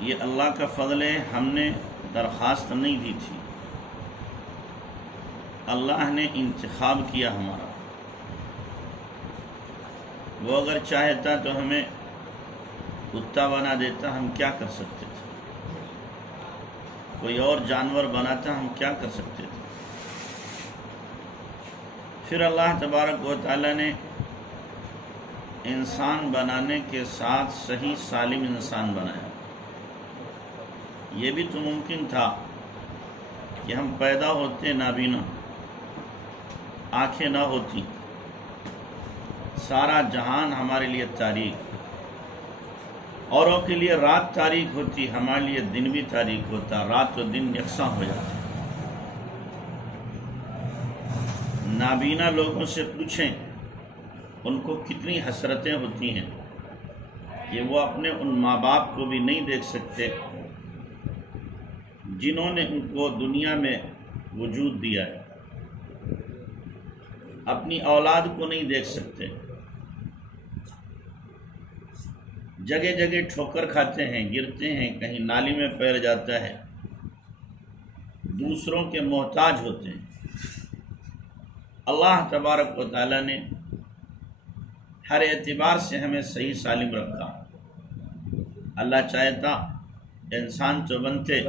یہ اللہ کا فضل ہے، ہم نے درخواست نہیں دی تھی، اللہ نے انتخاب کیا ہمارا۔ وہ اگر چاہتا تو ہمیں کتا بنا دیتا، ہم کیا کر سکتے تھے؟ کوئی اور جانور بناتا، ہم کیا کر سکتے تھے؟ پھر اللہ تبارک و تعالیٰ نے انسان بنانے کے ساتھ صحیح سالم انسان بنایا۔ یہ بھی تو ممکن تھا کہ ہم پیدا ہوتے نابینا، آنکھیں نہ ہوتی، سارا جہان ہمارے لیے تاریک، اوروں کے لیے رات تاریک ہوتی، ہمارے لیے دن بھی تاریک ہوتا، رات و دن یکساں ہو جاتا۔ نابینا لوگوں سے پوچھیں ان کو کتنی حسرتیں ہوتی ہیں کہ وہ اپنے ان ماں باپ کو بھی نہیں دیکھ سکتے جنہوں نے ان کو دنیا میں وجود دیا ہے، اپنی اولاد کو نہیں دیکھ سکتے، جگہ جگہ ٹھوکر کھاتے ہیں، گرتے ہیں، کہیں نالی میں پیر جاتا ہے، دوسروں کے محتاج ہوتے ہیں۔ اللہ تبارک و تعالیٰ نے ہر اعتبار سے ہمیں صحیح سالم رکھا۔ اللہ چاہتا انسان تو بنتے،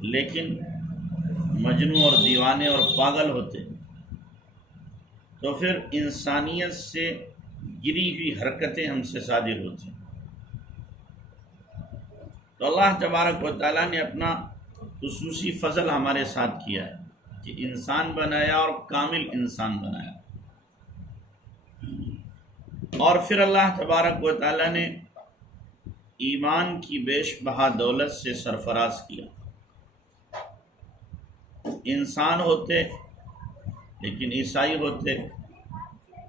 لیکن مجنون اور دیوانے اور پاگل ہوتے، تو پھر انسانیت سے گری ہوئی حرکتیں ہم سے صادر ہوتی۔ تو اللہ تبارک و تعالیٰ نے اپنا خصوصی فضل ہمارے ساتھ کیا ہے کہ انسان بنایا اور کامل انسان بنایا۔ اور پھر اللہ تبارک و تعالیٰ نے ایمان کی بیش بہا دولت سے سرفراز کیا۔ انسان ہوتے لیکن عیسائی ہوتے،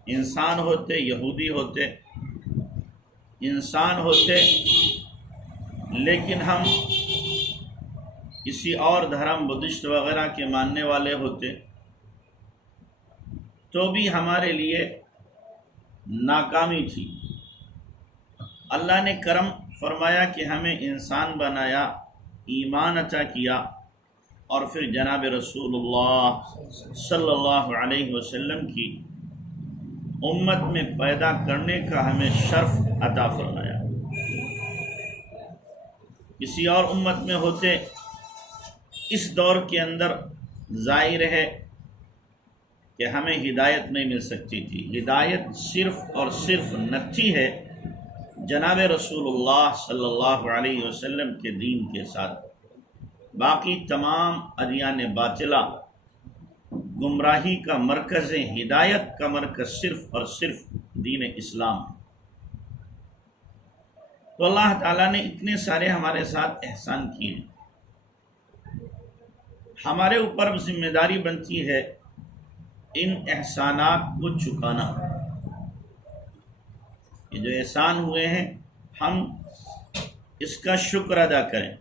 انسان ہوتے یہودی ہوتے، انسان ہوتے لیکن ہم کسی اور دھرم بدھسٹ وغیرہ کے ماننے والے ہوتے تو بھی ہمارے لیے ناکامی تھی۔ اللہ نے کرم فرمایا کہ ہمیں انسان بنایا، ایمان عطا کیا، اور پھر جناب رسول اللہ صلی اللہ علیہ وسلم کی امت میں پیدا کرنے کا ہمیں شرف عطا فرمایا۔ کسی اور امت میں ہوتے، اس دور کے اندر ظاہر ہے کہ ہمیں ہدایت نہیں مل سکتی تھی۔ ہدایت صرف اور صرف نتھی ہے جناب رسول اللہ صلی اللہ علیہ وسلم کے دین کے ساتھ۔ باقی تمام ادیان باطلہ گمراہی کا مرکز ہے، ہدایت کا مرکز صرف اور صرف دین اسلام ہے۔ تو اللہ تعالیٰ نے اتنے سارے ہمارے ساتھ احسان کیے ہیں، ہمارے اوپر ذمہ داری بنتی ہے ان احسانات کو چکانا۔ یہ جو احسان ہوئے ہیں ہم اس کا شکر ادا کریں۔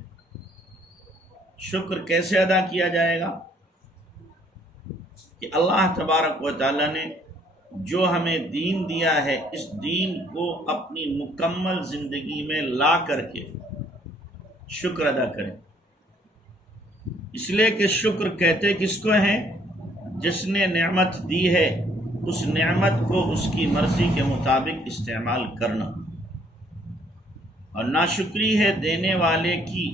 شکر کیسے ادا کیا جائے گا؟ کہ اللہ تبارک و تعالیٰ نے جو ہمیں دین دیا ہے، اس دین کو اپنی مکمل زندگی میں لا کر کے شکر ادا کریں۔ اس لیے کہ شکر کہتے کس کو ہیں؟ جس نے نعمت دی ہے اس نعمت کو اس کی مرضی کے مطابق استعمال کرنا، اور ناشکری ہے دینے والے کی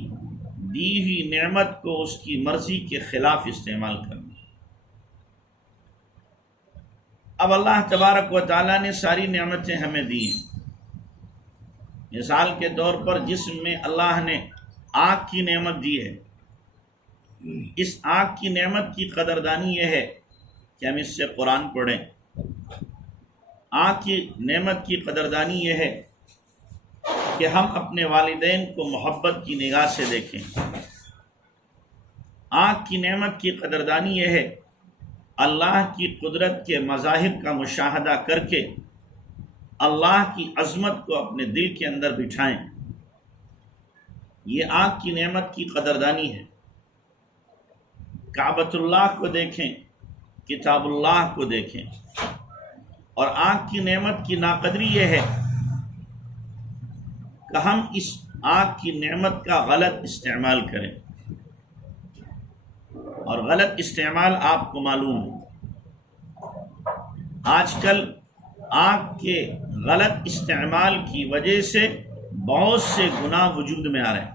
دی ہوئی نعمت کو اس کی مرضی کے خلاف استعمال کرنا۔ اب اللہ تبارک و تعالیٰ نے ساری نعمتیں ہمیں دی ہیں۔ مثال کے طور پر جسم میں اللہ نے آنکھ کی نعمت دی ہے، اس آنکھ کی نعمت کی قدردانی یہ ہے کہ ہم اس سے قرآن پڑھیں۔ آنکھ کی نعمت کی قدردانی یہ ہے کہ ہم اپنے والدین کو محبت کی نگاہ سے دیکھیں۔ آنکھ کی نعمت کی قدردانی یہ ہے اللہ کی قدرت کے مظاہر کا مشاہدہ کر کے اللہ کی عظمت کو اپنے دل کے اندر بٹھائیں۔ یہ آنکھ کی نعمت کی قدردانی ہے۔ کعبۃ اللہ کو دیکھیں، کتاب اللہ کو دیکھیں۔ اور آنکھ کی نعمت کی ناقدری یہ ہے کہ ہم اس آنکھ کی نعمت کا غلط استعمال کریں، اور غلط استعمال آپ کو معلوم ہے، آج کل آنکھ کے غلط استعمال کی وجہ سے بہت سے گناہ وجود میں آ رہے ہیں،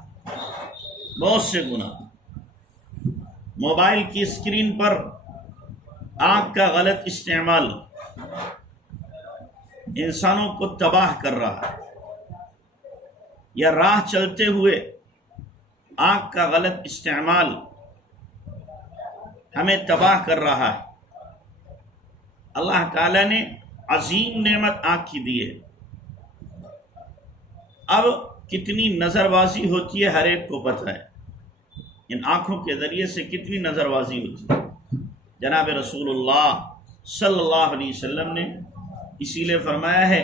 بہت سے گناہ۔ موبائل کی اسکرین پر آنکھ کا غلط استعمال انسانوں کو تباہ کر رہا ہے، یا راہ چلتے ہوئے آنکھ کا غلط استعمال ہمیں تباہ کر رہا ہے۔ اللہ تعالیٰ نے عظیم نعمت آنکھ کی دی ہے، اب کتنی نظر بازی ہوتی ہے ہر ایک کو پتہ ہے، ان آنکھوں کے ذریعے سے کتنی نظر بازی ہوتی ہے۔ جناب رسول اللہ صلی اللہ علیہ وسلم نے اسی لیے فرمایا ہے،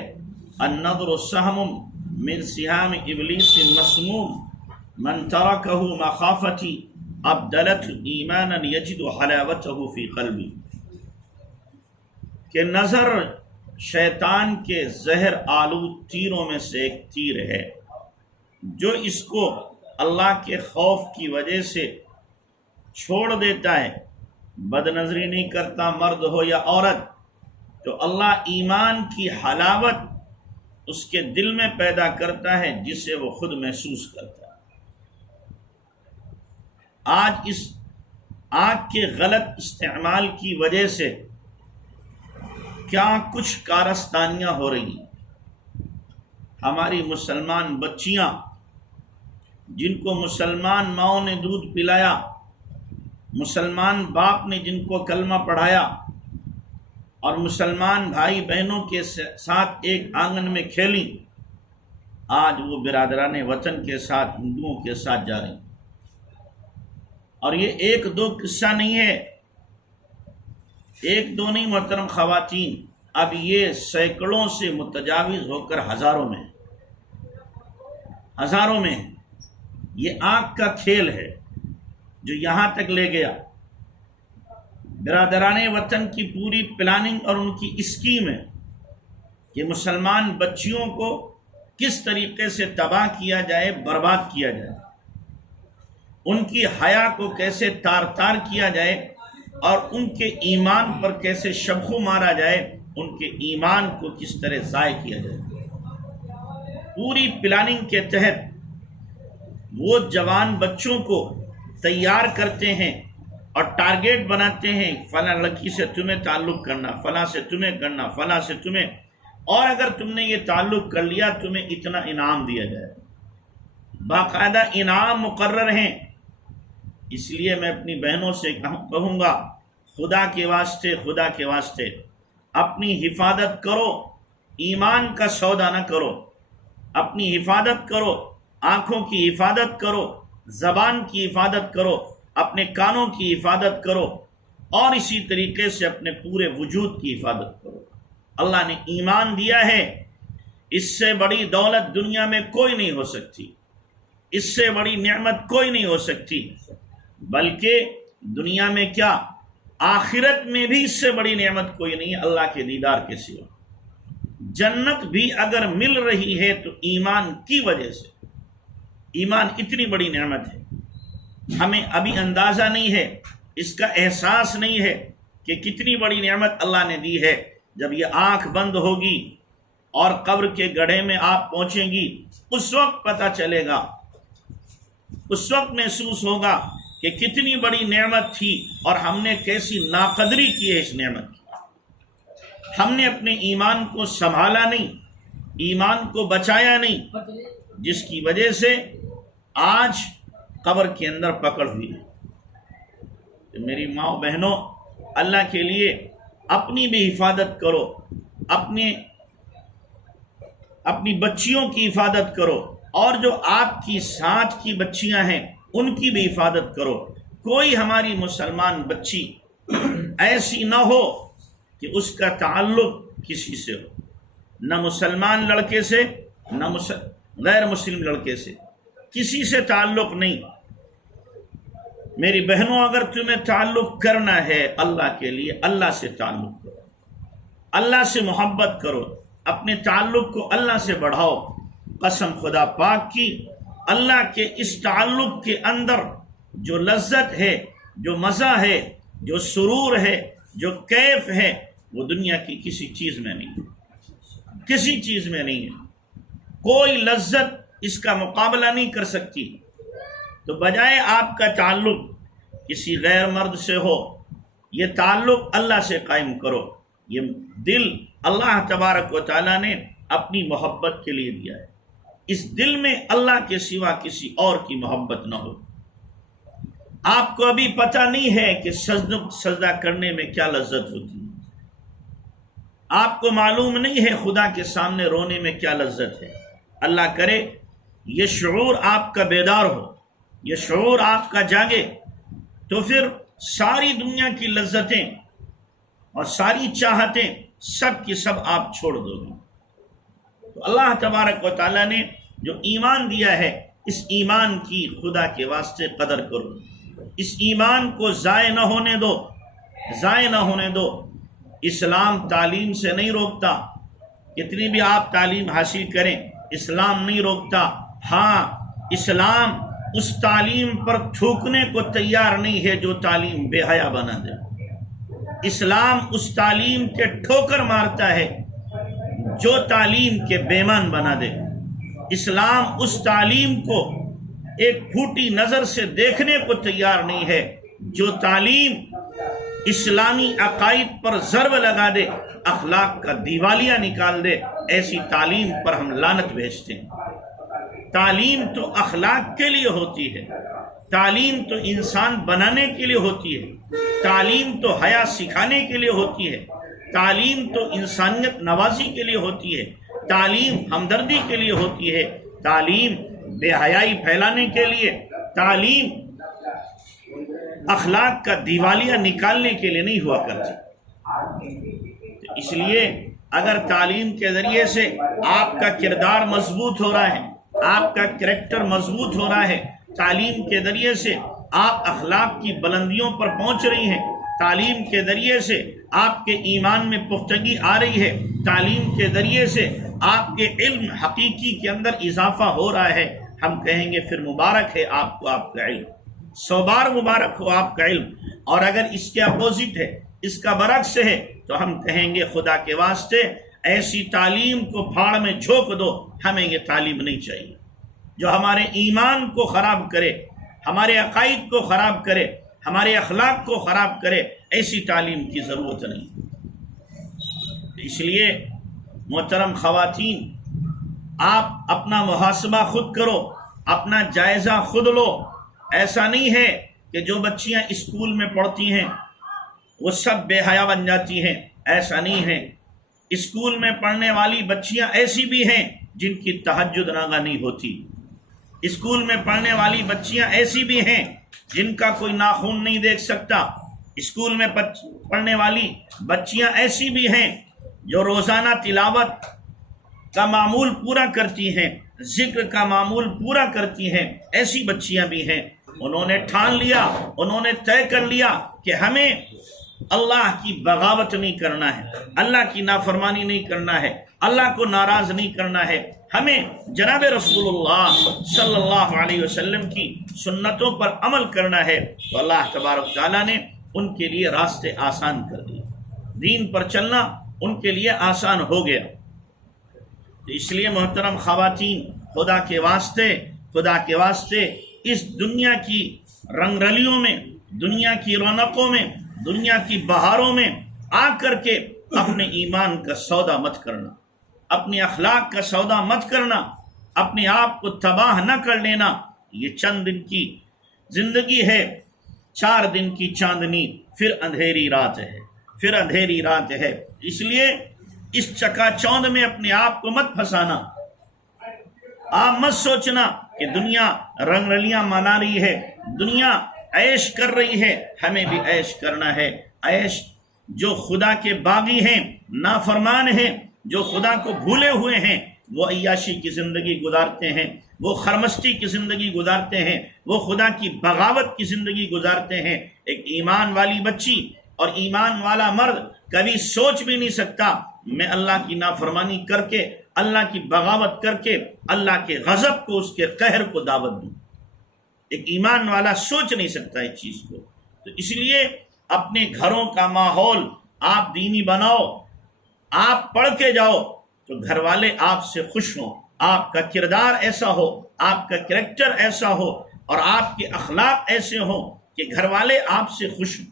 النظر سہم من سہام ابلیس مسموم من ترکہ مخافتی ابدلت ایمانا یجد حلاوتہ فی قلبی، کہ نظر شیطان کے زہر آلود تیروں میں سے ایک تیر ہے، جو اس کو اللہ کے خوف کی وجہ سے چھوڑ دیتا ہے، بد نظری نہیں کرتا مرد ہو یا عورت، تو اللہ ایمان کی حلاوت اس کے دل میں پیدا کرتا ہے جسے وہ خود محسوس کرتا ہے۔ آج اس آنکھ کے غلط استعمال کی وجہ سے کیا کچھ کارستانیاں ہو رہی ہیں۔ ہماری مسلمان بچیاں جن کو مسلمان ماؤں نے دودھ پلایا، مسلمان باپ نے جن کو کلمہ پڑھایا، اور مسلمان بھائی بہنوں کے ساتھ ایک آنگن میں کھیلی، آج وہ برادران وطن کے ساتھ ہندوؤں کے ساتھ جا رہی ہیں۔ اور یہ ایک دو قصہ نہیں ہے، ایک دو نہیں محترم خواتین، اب یہ سینکڑوں سے متجاوز ہو کر ہزاروں میں ہیں۔ یہ آنکھ کا کھیل ہے جو یہاں تک لے گیا۔ برادران وطن کی پوری پلاننگ اور ان کی اسکیم ہے کہ مسلمان بچیوں کو کس طریقے سے تباہ کیا جائے، برباد کیا جائے، ان کی حیا کو کیسے تار تار کیا جائے، اور ان کے ایمان پر کیسے شبخو مارا جائے، ان کے ایمان کو کس طرح ضائع کیا جائے۔ پوری پلاننگ کے تحت وہ جوان بچوں کو تیار کرتے ہیں اور ٹارگیٹ بناتے ہیں، فلاں لڑکی سے تمہیں تعلق کرنا، فلاں سے تمہیں کرنا، فلاں سے تمہیں، اور اگر تم نے یہ تعلق کر لیا تمہیں اتنا انعام دیا جائے۔ باقاعدہ انعام مقرر ہیں۔ اس لیے میں اپنی بہنوں سے کہوں گا، خدا کے واسطے اپنی حفاظت کرو، ایمان کا سودا نہ کرو، اپنی حفاظت کرو، آنکھوں کی حفاظت کرو، زبان کی حفاظت کرو، اپنے کانوں کی حفاظت کرو، اور اسی طریقے سے اپنے پورے وجود کی حفاظت کرو۔ اللہ نے ایمان دیا ہے، اس سے بڑی دولت دنیا میں کوئی نہیں ہو سکتی، اس سے بڑی نعمت کوئی نہیں ہو سکتی، بلکہ دنیا میں کیا آخرت میں بھی اس سے بڑی نعمت کوئی نہیں ہے اللہ کے دیدار کے سوا۔ جنت بھی اگر مل رہی ہے تو ایمان کی وجہ سے، ایمان اتنی بڑی نعمت ہے، ہمیں ابھی اندازہ نہیں ہے، اس کا احساس نہیں ہے کہ کتنی بڑی نعمت اللہ نے دی ہے۔ جب یہ آنکھ بند ہوگی اور قبر کے گڑھے میں آپ پہنچیں گی، اس وقت پتہ چلے گا، اس وقت محسوس ہوگا کہ کتنی بڑی نعمت تھی اور ہم نے کیسی ناقدری کی ہے اس نعمت کی۔ ہم نے اپنے ایمان کو سنبھالا نہیں، ایمان کو بچایا نہیں، جس کی وجہ سے آج قبر کے اندر پکڑ ہوئی ہے۔ تو میری ماں بہنوں، اللہ کے لیے اپنی بھی حفاظت کرو، اپنی بچیوں کی حفاظت کرو، اور جو آپ کی ساتھ کی بچیاں ہیں ان کی بھی حفاظت کرو۔ کوئی ہماری مسلمان بچی ایسی نہ ہو کہ اس کا تعلق کسی سے ہو، نہ مسلمان لڑکے سے نہ غیر مسلم لڑکے سے، کسی سے تعلق نہیں۔ میری بہنوں، اگر تمہیں تعلق کرنا ہے اللہ کے لیے، اللہ سے تعلق کرو، اللہ سے محبت کرو، اپنے تعلق کو اللہ سے بڑھاؤ۔ قسم خدا پاک کی، اللہ کے اس تعلق کے اندر جو لذت ہے، جو مزہ ہے، جو سرور ہے، جو کیف ہے، وہ دنیا کی کسی چیز میں نہیں ہے، کسی چیز میں نہیں ہے۔ کوئی لذت اس کا مقابلہ نہیں کر سکتی۔ تو بجائے آپ کا تعلق کسی غیر مرد سے ہو، یہ تعلق اللہ سے قائم کرو۔ یہ دل اللہ تبارک و تعالیٰ نے اپنی محبت کے لیے دیا ہے۔ اس دل میں اللہ کے سوا کسی اور کی محبت نہ ہو۔ آپ کو ابھی پتہ نہیں ہے کہ سجدہ کرنے میں کیا لذت ہوتی ہے، آپ کو معلوم نہیں ہے خدا کے سامنے رونے میں کیا لذت ہے۔ اللہ کرے یہ شعور آپ کا بیدار ہو، یہ شعور آپ کا جاگے، تو پھر ساری دنیا کی لذتیں اور ساری چاہتیں سب کی سب آپ چھوڑ دو گے۔ تو اللہ تبارک و تعالیٰ نے جو ایمان دیا ہے، اس ایمان کی خدا کے واسطے قدر کرو، اس ایمان کو ضائع نہ ہونے دو، ضائع نہ ہونے دو۔ اسلام تعلیم سے نہیں روکتا، کتنی بھی آپ تعلیم حاصل کریں اسلام نہیں روکتا۔ ہاں، اسلام اس تعلیم پر تھوکنے کو تیار نہیں ہے جو تعلیم بے حیا بنا دے۔ اسلام اس تعلیم کے ٹھوکر مارتا ہے جو تعلیم کے بے ایمان بنا دے۔ اسلام اس تعلیم کو ایک پھوٹی نظر سے دیکھنے کو تیار نہیں ہے جو تعلیم اسلامی عقائد پر ضرب لگا دے، اخلاق کا دیوالیہ نکال دے۔ ایسی تعلیم پر ہم لعنت بھیجتے ہیں۔ تعلیم تو اخلاق کے لیے ہوتی ہے، تعلیم تو انسان بنانے کے لیے ہوتی ہے، تعلیم تو حیا سکھانے کے لیے ہوتی ہے، تعلیم تو انسانیت نوازی کے لیے ہوتی ہے، تعلیم ہمدردی کے لیے ہوتی ہے، تعلیم بے حیائی پھیلانے کے لیے، تعلیم اخلاق کا دیوالیہ نکالنے کے لیے نہیں ہوا کرتی۔ اس لیے اگر تعلیم کے ذریعے سے آپ کا کردار مضبوط ہو رہا ہے، آپ کا کریکٹر مضبوط ہو رہا ہے، تعلیم کے ذریعے سے آپ اخلاق کی بلندیوں پر پہنچ رہی ہیں، تعلیم کے ذریعے سے آپ کے ایمان میں پختگی آ رہی ہے، تعلیم کے ذریعے سے آپ کے علم حقیقی کے اندر اضافہ ہو رہا ہے، ہم کہیں گے پھر مبارک ہے آپ کو آپ کا علم، 100 بار مبارک ہو آپ کا علم۔ اور اگر اس کے اپوزٹ ہے، اس کا برعکس ہے، تو ہم کہیں گے خدا کے واسطے ایسی تعلیم کو پھاڑ میں جھونک دو، ہمیں یہ تعلیم نہیں چاہیے جو ہمارے ایمان کو خراب کرے، ہمارے عقائد کو خراب کرے، ہمارے اخلاق کو خراب کرے۔ ایسی تعلیم کی ضرورت نہیں۔ اس لیے محترم خواتین، آپ اپنا محاسبہ خود کرو، اپنا جائزہ خود لو۔ ایسا نہیں ہے کہ جو بچیاں اسکول میں پڑھتی ہیں وہ سب بے حیا بن جاتی ہیں، ایسا نہیں ہے۔ اسکول میں پڑھنے والی بچیاں ایسی بھی ہیں جن کی تہجد ناغہ نہیں ہوتی، اسکول میں پڑھنے والی بچیاں ایسی بھی ہیں جن کا کوئی ناخن نہیں دیکھ سکتا، اسکول میں پڑھنے والی بچیاں ایسی بھی ہیں جو روزانہ تلاوت کا معمول پورا کرتی ہیں، ذکر کا معمول پورا کرتی ہیں، ایسی بچیاں بھی ہیں۔ انہوں نے ٹھان لیا، انہوں نے طے کر لیا کہ ہمیں اللہ کی بغاوت نہیں کرنا ہے، اللہ کی نافرمانی نہیں کرنا ہے، اللہ کو ناراض نہیں کرنا ہے، ہمیں جناب رسول اللہ صلی اللہ علیہ وسلم کی سنتوں پر عمل کرنا ہے۔ تو اللہ تبارک تعالیٰ نے ان کے لیے راستے آسان کر دیے، دین پر چلنا ان کے لیے آسان ہو گیا۔ تو اس لیے محترم خواتین، خدا کے واسطے اس دنیا کی رنگ رلیوں میں، دنیا کی رونقوں میں، دنیا کی بہاروں میں آ کر کے اپنے ایمان کا سودا مت کرنا، اپنے اخلاق کا سودا مت کرنا، اپنے آپ کو تباہ نہ کر لینا۔ یہ چند دن کی زندگی ہے، 4 دن کی چاندنی، پھر اندھیری رات ہے، پھر اندھیری رات ہے۔ اس لیے اس چکا چوند میں اپنے آپ کو مت پھنسانا۔ آپ مت سوچنا کہ دنیا رنگ رلیاں منا رہی ہے، دنیا عیش کر رہی ہے، ہمیں بھی عیش کرنا ہے۔ عیش جو خدا کے باغی ہیں، نافرمان ہیں، جو خدا کو بھولے ہوئے ہیں، وہ عیاشی کی زندگی گزارتے ہیں، وہ خرمستی کی زندگی گزارتے ہیں، وہ خدا کی بغاوت کی زندگی گزارتے ہیں۔ ایک ایمان والی بچی اور ایمان والا مرد کبھی سوچ بھی نہیں سکتا میں اللہ کی نافرمانی کر کے اللہ کی بغاوت کر کے اللہ کے غضب کو، اس کے قہر کو دعوت دوں؟ ایک ایمان والا سوچ نہیں سکتا اس چیز کو۔ تو اس لیے اپنے گھروں کا ماحول آپ دینی بناؤ، آپ پڑھ کے جاؤ تو گھر والے آپ سے خوش ہوں، آپ کا کردار ایسا ہو، آپ کا کریکٹر ایسا ہو اور آپ کے اخلاق ایسے ہوں کہ گھر والے آپ سے خوش ہوں۔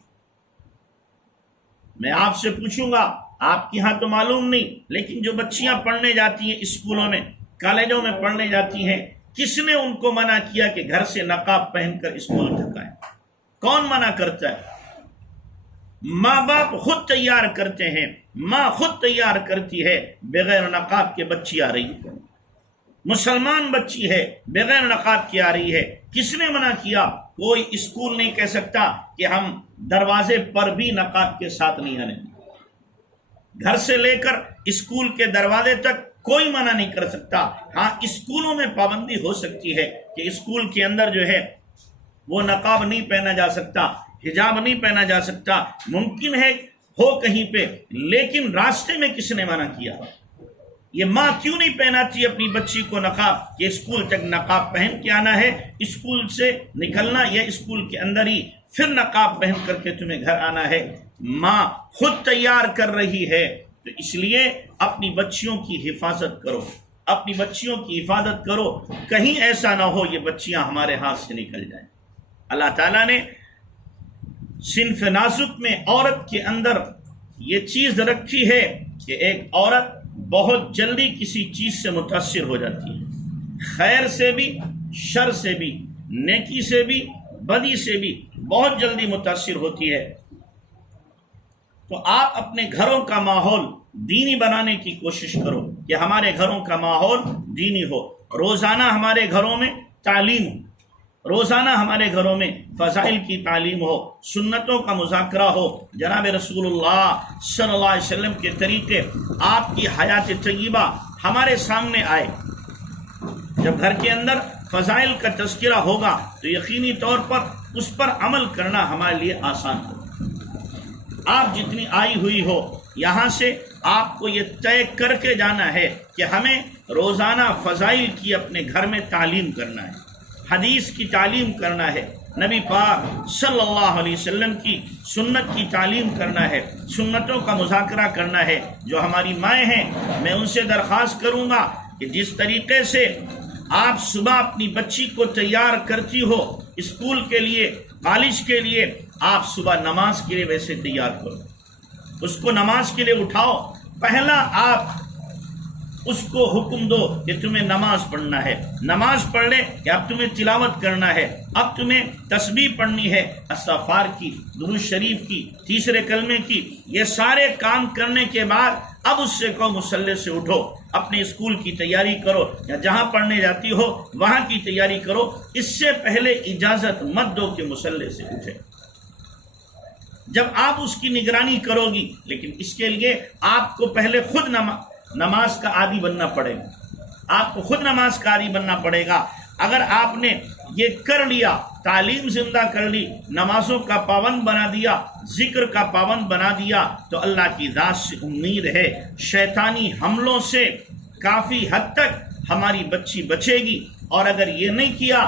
میں آپ سے پوچھوں گا، آپ کے ہاں تو معلوم نہیں، لیکن جو بچیاں پڑھنے جاتی ہیں اسکولوں میں، کالجوں میں پڑھنے جاتی ہیں، کس نے ان کو منع کیا کہ گھر سے نقاب پہن کر اسکول تک آئیں؟ کون منع کرتا ہے؟ ماں باپ خود تیار کرتے ہیں، ماں خود تیار کرتی ہے، بغیر نقاب کے بچی آ رہی ہے، مسلمان بچی ہے، بغیر نقاب کی آ رہی ہے، کس نے منع کیا؟ کوئی اسکول نہیں کہہ سکتا کہ ہم دروازے پر بھی نقاب کے ساتھ نہیں آنے، گھر سے لے کر اسکول کے دروازے تک کوئی منع نہیں کر سکتا۔ ہاں، اسکولوں میں پابندی ہو سکتی ہے کہ اسکول کے اندر جو ہے وہ نقاب نہیں پہنا جا سکتا، حجاب نہیں پہنا جا سکتا، ممکن ہے ہو کہیں پہ، لیکن راستے میں کس نے منع کیا؟ یہ ماں کیوں نہیں پہناتی اپنی بچی کو نقاب کہ اسکول تک نقاب پہن کے آنا ہے، اسکول سے نکلنا یا اسکول کے اندر ہی پھر نقاب پہن کر کے تمہیں گھر آنا ہے؟ ماں خود تیار کر رہی ہے۔ تو اس لیے اپنی بچیوں کی حفاظت کرو، اپنی بچیوں کی حفاظت کرو، کہیں ایسا نہ ہو یہ بچیاں ہمارے ہاتھ سے نکل جائیں۔ اللہ تعالیٰ نے صنف نازک میں عورت کے اندر یہ چیز رکھی ہے کہ ایک عورت بہت جلدی کسی چیز سے متاثر ہو جاتی ہے، خیر سے بھی، شر سے بھی، نیکی سے بھی، بدی سے بھی بہت جلدی متاثر ہوتی ہے۔ تو آپ اپنے گھروں کا ماحول دینی بنانے کی کوشش کرو کہ ہمارے گھروں کا ماحول دینی ہو، روزانہ ہمارے گھروں میں تعلیم ہو، روزانہ ہمارے گھروں میں فضائل کی تعلیم ہو، سنتوں کا مذاکرہ ہو، جناب رسول اللہ صلی اللہ علیہ وسلم کے طریقے، آپ کی حیات طیبہ ہمارے سامنے آئے۔ جب گھر کے اندر فضائل کا تذکرہ ہوگا تو یقینی طور پر اس پر عمل کرنا ہمارے لیے آسان ہوگا۔ آپ جتنی آئی ہوئی ہو، یہاں سے آپ کو یہ طے کر کے جانا ہے کہ ہمیں روزانہ فضائل کی اپنے گھر میں تعلیم کرنا ہے، حدیث کی تعلیم کرنا ہے، نبی پاک صلی اللہ علیہ وسلم کی سنت کی تعلیم کرنا ہے، سنتوں کا مذاکرہ کرنا ہے۔ جو ہماری مائیں ہیں، میں ان سے درخواست کروں گا کہ جس طریقے سے آپ صبح اپنی بچی کو تیار کرتی ہو اسکول کے لیے، کالج کے لیے، آپ صبح نماز کے لیے ویسے تیار کرو، اس کو نماز کے لیے اٹھاؤ۔ پہلا آپ اس کو حکم دو کہ تمہیں نماز پڑھنا ہے، نماز پڑھ لے کہ اب تمہیں تلاوت کرنا ہے، اب تمہیں تسبیح پڑھنی ہے، استغفار کی، درود شریف کی، تیسرے کلمے کی، یہ سارے کام کرنے کے بعد اب اس سے کہو مصلی سے اٹھو، اپنے اسکول کی تیاری کرو یا جہاں پڑھنے جاتی ہو وہاں کی تیاری کرو۔ اس سے پہلے اجازت مت دو کہ مصلی سے اٹھے، جب آپ اس کی نگرانی کرو گی، لیکن اس کے لیے آپ کو پہلے خود نماز کا عادی بننا پڑے گا، آپ کو خود نماز کا عادی بننا پڑے گا۔ اگر آپ نے یہ کر لیا، تعلیم زندہ کر لی، نمازوں کا پابند بنا دیا، ذکر کا پابند بنا دیا، تو اللہ کی ذات سے امید ہے شیطانی حملوں سے کافی حد تک ہماری بچی بچے گی۔ اور اگر یہ نہیں کیا،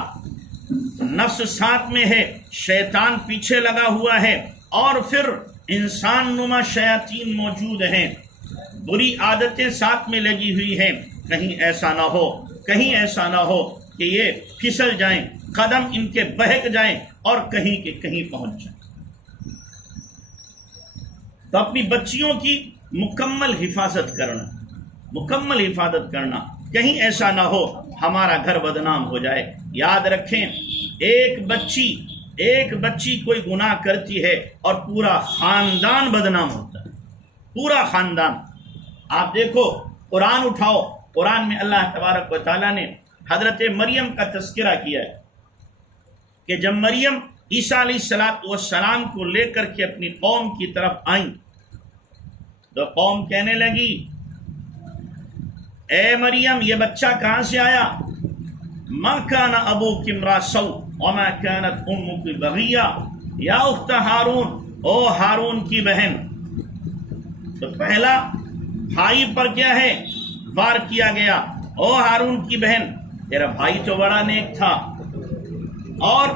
نفس ساتھ میں ہے، شیطان پیچھے لگا ہوا ہے، اور پھر انسان نما شیاطین موجود ہیں، بری عادتیں ساتھ میں لگی ہوئی ہیں، کہیں ایسا نہ ہو، کہیں ایسا نہ ہو کہ یہ پھسل جائیں، قدم ان کے بہک جائیں اور کہیں کہ کہیں پہنچ جائیں۔ تو اپنی بچیوں کی مکمل حفاظت کرنا، مکمل حفاظت کرنا، کہیں ایسا نہ ہو ہمارا گھر بدنام ہو جائے۔ یاد رکھیں، ایک بچی کوئی گناہ کرتی ہے اور پورا خاندان بدنام ہوتا ہے، پورا خاندان۔ آپ دیکھو، قرآن اٹھاؤ، قرآن میں اللہ تبارک و تعالیٰ نے حضرت مریم کا تذکرہ کیا ہے کہ جب مریم عیسیٰ علیہ السلام کو لے کر کے اپنی قوم کی طرف آئیں تو قوم کہنے لگی، اے مریم، یہ بچہ کہاں سے آیا؟ ما کان ابوک امرأ سوء وما كانت امک بغیہ یا اخت ہارون، او ہارون کی بہن۔ تو پہلا بھائی پر کیا ہے؟ وار کیا گیا، او ہارون کی بہن تیرا بھائی تو بڑا نیک تھا، اور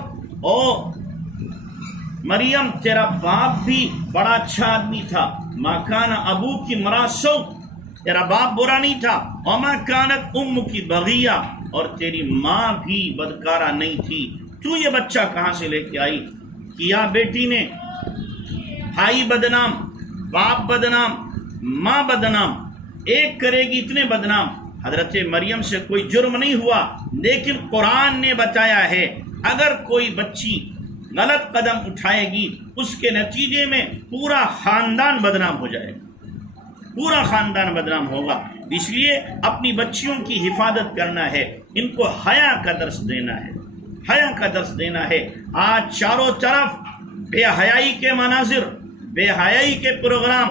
او مریم تیرا باپ بھی بڑا اچھا آدمی تھا، ما کان ابو کی مراسو، تیرا باپ برا نہیں تھا، وما کانت ام کی بغیہ، اور تیری ماں بھی بدکارہ نہیں تھی، تو یہ بچہ کہاں سے لے کے آئی؟ کیا بیٹی نے، بھائی بدنام، باپ بدنام، ماں بدنام، ایک کرے گی اتنے بدنام۔ حضرت مریم سے کوئی جرم نہیں ہوا، لیکن قرآن نے بتایا ہے اگر کوئی بچی غلط قدم اٹھائے گی اس کے نتیجے میں پورا خاندان بدنام ہو جائے گا، پورا خاندان بدنام ہوگا۔ اس لیے اپنی بچیوں کی حفاظت کرنا ہے، ان کو حیا کا درس دینا ہے، حیا کا درس دینا ہے۔ آج چاروں طرف بے حیائی کے مناظر، بے حیائی کے پروگرام،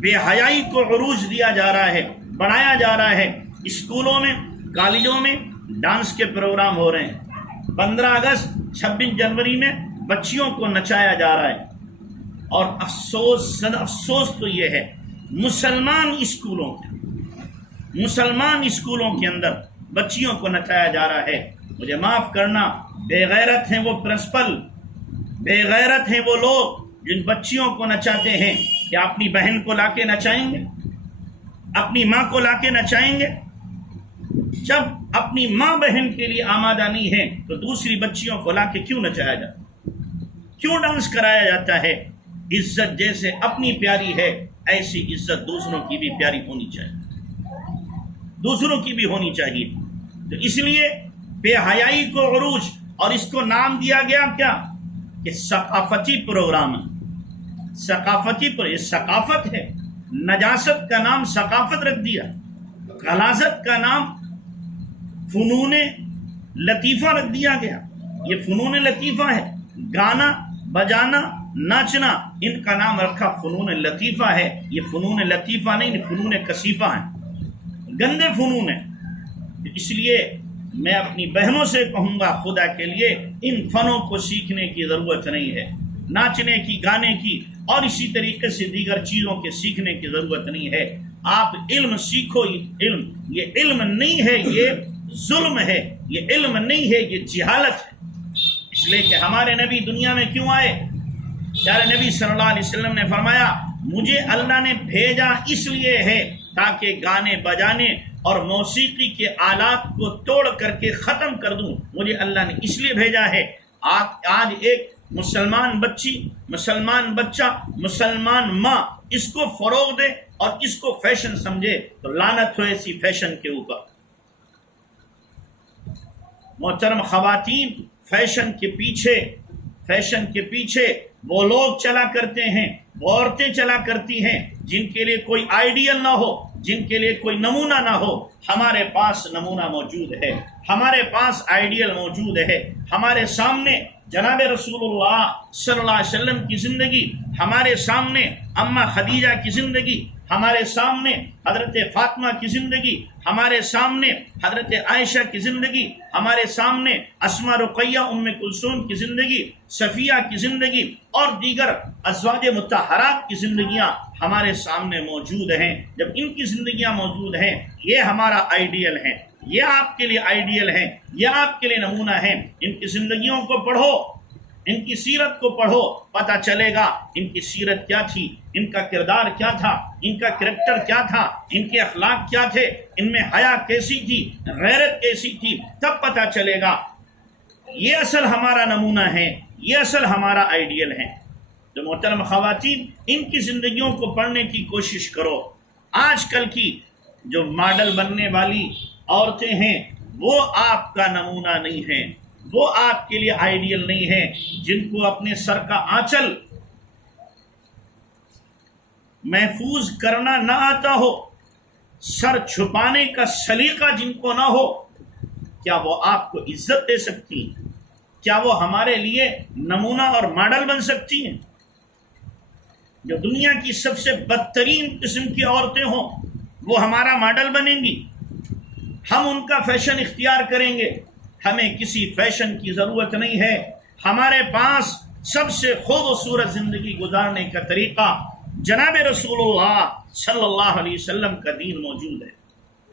بے حیائی کو عروج دیا جا رہا ہے، بڑھایا جا رہا ہے۔ اسکولوں میں، کالجوں میں ڈانس کے پروگرام ہو رہے ہیں، 15 اگست 26 جنوری میں بچیوں کو نچایا جا رہا ہے، اور افسوس تو یہ ہے مسلمان اسکولوں کے اندر بچیوں کو نچایا جا رہا ہے۔ مجھے معاف کرنا، بے غیرت ہیں وہ پرنسپل، بے غیرت ہیں وہ لوگ جن بچیوں کو نچاتے ہیں۔ کیا اپنی بہن کو لا کے نچائیں گے؟ اپنی ماں کو لا کے نچائیں گے؟ جب اپنی ماں بہن کے لیے آمادہ نہیں ہے تو دوسری بچیوں کو لا کے کیوں نچایا جاتا ہے؟ کیوں ڈانس کرایا جاتا ہے؟ عزت جیسے اپنی پیاری ہے ایسی عزت دوسروں کی بھی پیاری ہونی چاہیے، دوسروں کی بھی ہونی چاہیے۔ تو اس لیے بے حیائی کو عروج، اور اس کو نام دیا گیا کیا کہ ثقافتی پروگرام ہے، ثقافتی یہ ثقافت ہے۔ نجاست کا نام ثقافت رکھ دیا، غلاظت کا نام فنون لطیفہ رکھ دیا گیا۔ یہ فنون لطیفہ ہے، گانا بجانا ناچنا، ان کا نام رکھا فنون لطیفہ ہے۔ یہ فنون لطیفہ نہیں، فنون کثیفہ ہیں، گندے فنون ہیں۔ اس لیے میں اپنی بہنوں سے کہوں گا خدا کے لیے ان فنوں کو سیکھنے کی ضرورت نہیں ہے، ناچنے کی، گانے کی اور اسی طریقے سے دیگر چیزوں کے سیکھنے کی ضرورت نہیں ہے۔ آپ علم سیکھو، یہ علم نہیں ہے، یہ ظلم ہے، یہ علم نہیں ہے، یہ جہالت ہے۔ اس لیے کہ ہمارے نبی دنیا میں کیوں آئے؟ پیارے نبی صلی اللہ علیہ وسلم نے فرمایا مجھے اللہ نے بھیجا اس لیے ہے تاکہ گانے بجانے اور موسیقی کے آلات کو توڑ کر کے ختم کر دوں، مجھے اللہ نے اس لیے بھیجا ہے۔ آج ایک مسلمان بچی، مسلمان بچہ، مسلمان ماں اس کو فروغ دے اور اس کو فیشن سمجھے تو لعنت ہو ایسی فیشن کے اوپر۔ محترم خواتین، فیشن کے پیچھے وہ لوگ چلا کرتے ہیں، وہ عورتیں چلا کرتی ہیں جن کے لیے کوئی آئیڈیل نہ ہو، جن کے لیے کوئی نمونہ نہ ہو۔ ہمارے پاس نمونہ موجود ہے، ہمارے پاس آئیڈیل موجود ہے۔ ہمارے سامنے جناب رسول اللہ صلی اللہ علیہ وسلم کی زندگی، ہمارے سامنے اماں خدیجہ کی زندگی، ہمارے سامنے حضرت فاطمہ کی زندگی، ہمارے سامنے حضرت عائشہ کی زندگی، ہمارے سامنے اسماء رقیہ ام کلثوم کی زندگی، صفیہ کی زندگی اور دیگر ازواج مطہرات کی زندگیاں ہمارے سامنے موجود ہیں۔ جب ان کی زندگیاں موجود ہیں، یہ ہمارا آئیڈیل ہے، یہ آپ کے لیے آئیڈیل ہے، یہ آپ کے لیے نمونہ ہے۔ ان کی زندگیوں کو پڑھو، ان کی سیرت کو پڑھو، پتہ چلے گا ان کی سیرت کیا تھی، ان کا کردار کیا تھا، ان کا کریکٹر کیا تھا، ان کے اخلاق کیا تھے، ان میں حیا کیسی تھی، غیرت کیسی تھی، تب پتہ چلے گا۔ یہ اصل ہمارا نمونہ ہے، یہ اصل ہمارا آئیڈیل ہے۔ تو محترم خواتین، ان کی زندگیوں کو پڑھنے کی کوشش کرو۔ آج کل کی جو ماڈل بننے والی عورتیں ہیں وہ آپ کا نمونہ نہیں ہیں، وہ آپ کے لیے آئیڈیل نہیں ہے۔ جن کو اپنے سر کا آنچل محفوظ کرنا نہ آتا ہو، سر چھپانے کا سلیقہ جن کو نہ ہو، کیا وہ آپ کو عزت دے سکتی ہیں؟ کیا وہ ہمارے لیے نمونہ اور ماڈل بن سکتی ہیں؟ جو دنیا کی سب سے بدترین قسم کی عورتیں ہوں وہ ہمارا ماڈل بنیں گی، ہم ان کا فیشن اختیار کریں گے۔ ہمیں کسی فیشن کی ضرورت نہیں ہے، ہمارے پاس سب سے خوبصورت زندگی گزارنے کا طریقہ جناب رسول اللہ صلی اللہ علیہ وسلم کا دین موجود ہے۔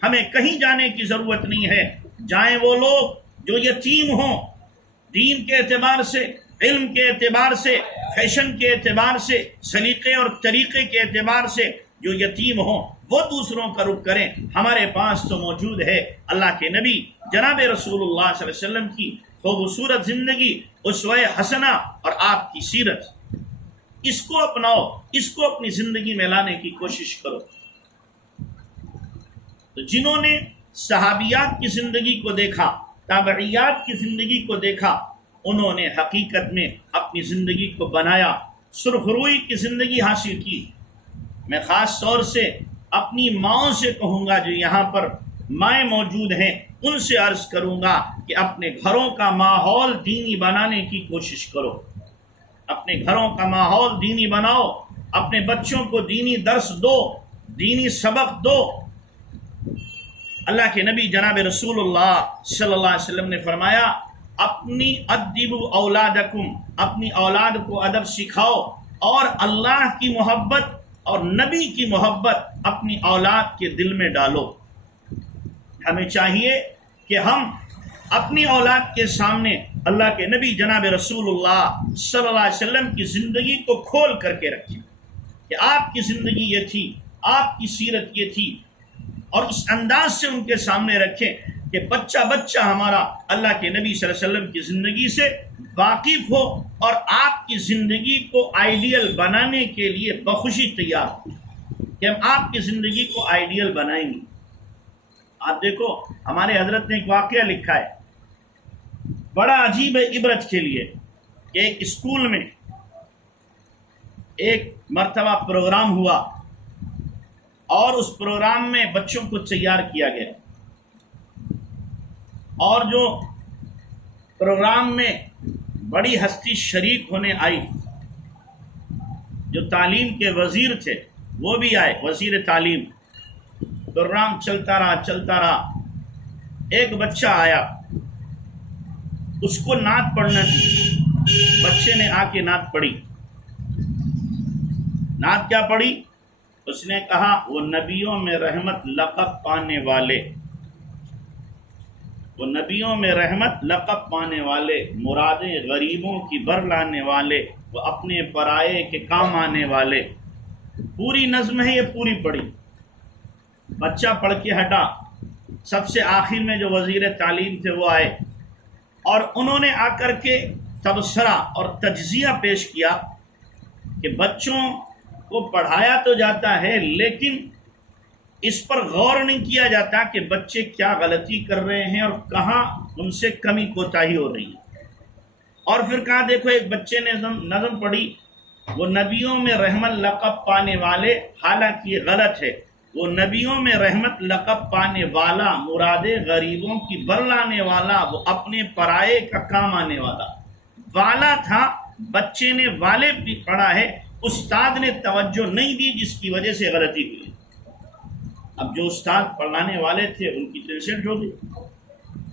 ہمیں کہیں جانے کی ضرورت نہیں ہے. جائیں وہ لوگ جو یتیم ہوں، دین کے اعتبار سے، علم کے اعتبار سے، فیشن کے اعتبار سے، سلیقے اور طریقے کے اعتبار سے جو یتیم ہوں، وہ دوسروں کا رخ کریں. ہمارے پاس تو موجود ہے اللہ کے نبی جناب رسول اللہ صلی اللہ علیہ وسلم کی خوبصورت زندگی، اسوہ حسنہ اور آپ کی سیرت. اس کو اپناؤ، اس کو اپنی زندگی میں لانے کی کوشش کرو. تو جنہوں نے صحابیات کی زندگی کو دیکھا، تابعیات کی زندگی کو دیکھا، انہوں نے حقیقت میں اپنی زندگی کو بنایا، سرخ روئی کی زندگی حاصل کی. میں خاص طور سے اپنی ماؤں سے کہوں گا جو یہاں پر مائیں موجود ہیں، ان سے عرض کروں گا کہ اپنے گھروں کا ماحول دینی بنانے کی کوشش کرو. اپنے گھروں کا ماحول دینی بناؤ، اپنے بچوں کو دینی درس دو، دینی سبق دو. اللہ کے نبی جناب رسول اللہ صلی اللہ علیہ وسلم نے فرمایا، اپنی ادبوا اولادکم، اپنی اولاد کو ادب سکھاؤ، اور اللہ کی محبت اور نبی کی محبت اپنی اولاد کے دل میں ڈالو. ہمیں چاہیے کہ ہم اپنی اولاد کے سامنے اللہ کے نبی جناب رسول اللہ صلی اللہ علیہ وسلم کی زندگی کو کھول کر کے رکھیں کہ آپ کی زندگی یہ تھی، آپ کی سیرت یہ تھی، اور اس انداز سے ان کے سامنے رکھیں کہ بچہ ہمارا اللہ کے نبی صلی اللہ علیہ وسلم کی زندگی سے واقف ہو اور آپ کی زندگی کو آئیڈیل بنانے کے لیے بخوشی تیار ہو کہ ہم آپ کی زندگی کو آئیڈیل بنائیں گے. آپ دیکھو ہمارے حضرت نے ایک واقعہ لکھا ہے بڑا عجیب ہے عبرت کے لیے کہ ایک اسکول میں ایک مرتبہ پروگرام ہوا اور اس پروگرام میں بچوں کو تیار کیا گیا، اور جو پروگرام میں بڑی ہستی شریک ہونے آئی، جو تعلیم کے وزیر تھے وہ بھی آئے، وزیر تعلیم. پروگرام چلتا رہا. ایک بچہ آیا، اس کو نعت پڑھنا تھی. بچے نے آ کے نعت پڑھی. نعت کیا پڑھی؟ اس نے کہا، وہ نبیوں میں رحمت لقب پانے والے، وہ نبیوں میں رحمت لقب پانے والے، مرادیں غریبوں کی بر لانے والے، وہ اپنے پرائے کے کام آنے والے. پوری نظم ہے، یہ پوری پڑھی. بچہ پڑھ کے ہٹا. سب سے آخر میں جو وزیر تعلیم تھے وہ آئے اور انہوں نے آ کر کے تبصرہ اور تجزیہ پیش کیا کہ بچوں کو پڑھایا تو جاتا ہے لیکن اس پر غور نہیں کیا جاتا کہ بچے کیا غلطی کر رہے ہیں اور کہاں ان سے کمی کوتاہی ہو رہی ہے. اور پھر کہا دیکھو ایک بچے نے نظم پڑھی، وہ نبیوں میں رحمت لقب پانے والے، حالانکہ یہ غلط ہے. وہ نبیوں میں رحمت لقب پانے والا، مرادے غریبوں کی بر لانے والا، وہ اپنے پرائے کا کام آنے والا. والا تھا، بچے نے والے بھی پڑھا ہے، استاد نے توجہ نہیں دی جس کی وجہ سے غلطی ہوئی. اب جو استاد پڑھانے والے تھے ان کی تو انسلٹ ہو گئی.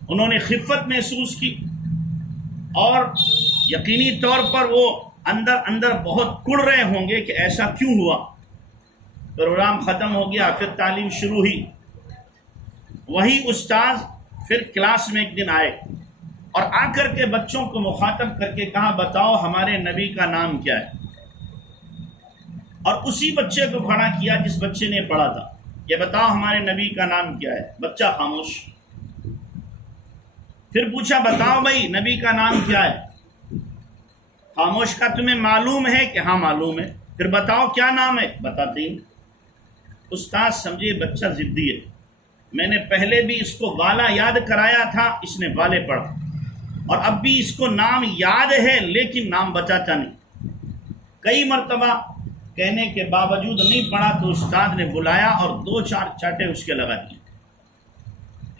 انہوں نے خفت محسوس کی اور یقینی طور پر وہ اندر بہت کڑ رہے ہوں گے کہ ایسا کیوں ہوا. پروگرام ختم ہو گیا، پھر تعلیم شروع ہوئی. وہی استاذ پھر کلاس میں ایک دن آئے اور آ کر کے بچوں کو مخاطب کر کے کہا، بتاؤ ہمارے نبی کا نام کیا ہے. اور اسی بچے کو کھڑا کیا جس بچے نے پڑھا تھا، یہ بتاؤ ہمارے نبی کا نام کیا ہے. بچہ خاموش. پھر پوچھا، بتاؤ بھائی نبی کا نام کیا ہے. خاموش. کا تمہیں معلوم ہے کہ ہاں معلوم ہے. پھر بتاؤ کیا نام ہے. بتاتے ہی. استاد سمجھے بچہ ضدی ہے، میں نے پہلے بھی اس کو والا یاد کرایا تھا، اس نے والے پڑھا، اور اب بھی اس کو نام یاد ہے لیکن نام بتاتا نہیں. کئی مرتبہ کہنے کے باوجود نہیں پڑھا تو استاد نے بلایا اور 2-4 چاٹے اس کے لگا دیے.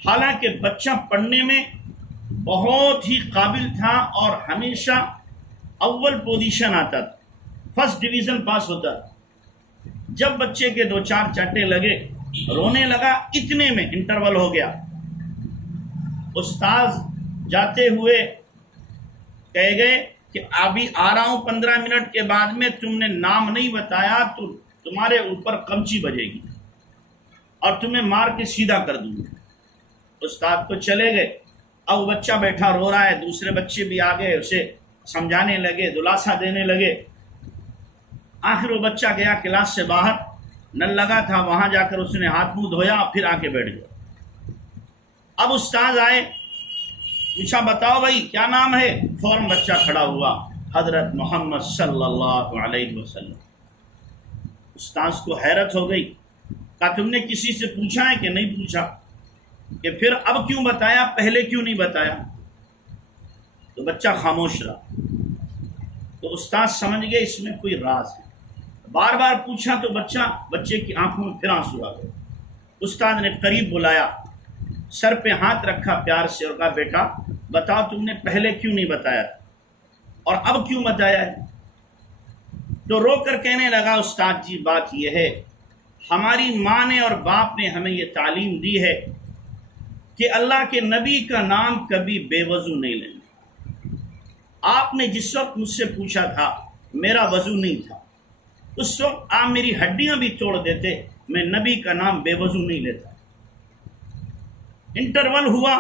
حالانکہ بچہ پڑھنے میں بہت ہی قابل تھا اور ہمیشہ اول پوزیشن آتا تھا، فرسٹ ڈویژن پاس ہوتا تھا. جب بچے کے 2-4 چاٹے لگے، رونے لگا، اتنے میں انٹرول ہو گیا. استاذ جاتے ہوئے کہہ گئے کہ ابھی آ رہا ہوں 15 منٹ کے بعد میں، تم نے نام نہیں بتایا تو تمہارے اوپر قمچی بجے گی. اور تمہیں مار کے سیدھا کر دوں گا۔ استاد تو چلے گئے، اب وہ بچہ بیٹھا رو رہا ہے، دوسرے بچے بھی آ گئے، اسے سمجھانے لگے، دلاسا دینے لگے۔ آخر وہ بچہ گیا کلاس سے باہر، نل لگا تھا، وہاں جا کر اس نے ہاتھ منہ دھویا، پھر آ کے بیٹھ گیا۔ اب استاد آئے، پوچھا بتاؤ بھائی کیا نام ہے؟ فوراً بچہ کھڑا ہوا، حضرت محمد صلی اللہ علیہ وسلم۔ استاد کو حیرت ہو گئی، کہا تم نے کسی سے پوچھا ہے کہ نہیں پوچھا؟ کہ پھر اب کیوں بتایا، پہلے کیوں نہیں بتایا؟ تو بچہ خاموش رہا۔ تو استاد سمجھ گئے اس میں کوئی راز ہے، بار بار پوچھا تو بچے کی آنکھوں میں پھر آنسو آ گئے۔ استاد نے قریب بلایا، سر پہ ہاتھ رکھا پیار سے اور کہا بیٹا بتاؤ تم نے پہلے کیوں نہیں بتایا تھا اور اب کیوں بتایا ہے؟ تو رو کر کہنے لگا استاد جی بات یہ ہے، ہماری ماں نے اور باپ نے ہمیں یہ تعلیم دی ہے کہ اللہ کے نبی کا نام کبھی بے وضو نہیں لینا۔ آپ نے جس وقت مجھ سے پوچھا تھا میرا وضو نہیں تھا، اس وقت آپ میری ہڈیاں بھی توڑ دیتے، میں نبی کا نام بے وضو نہیں لیتا۔ انٹرول ہوا،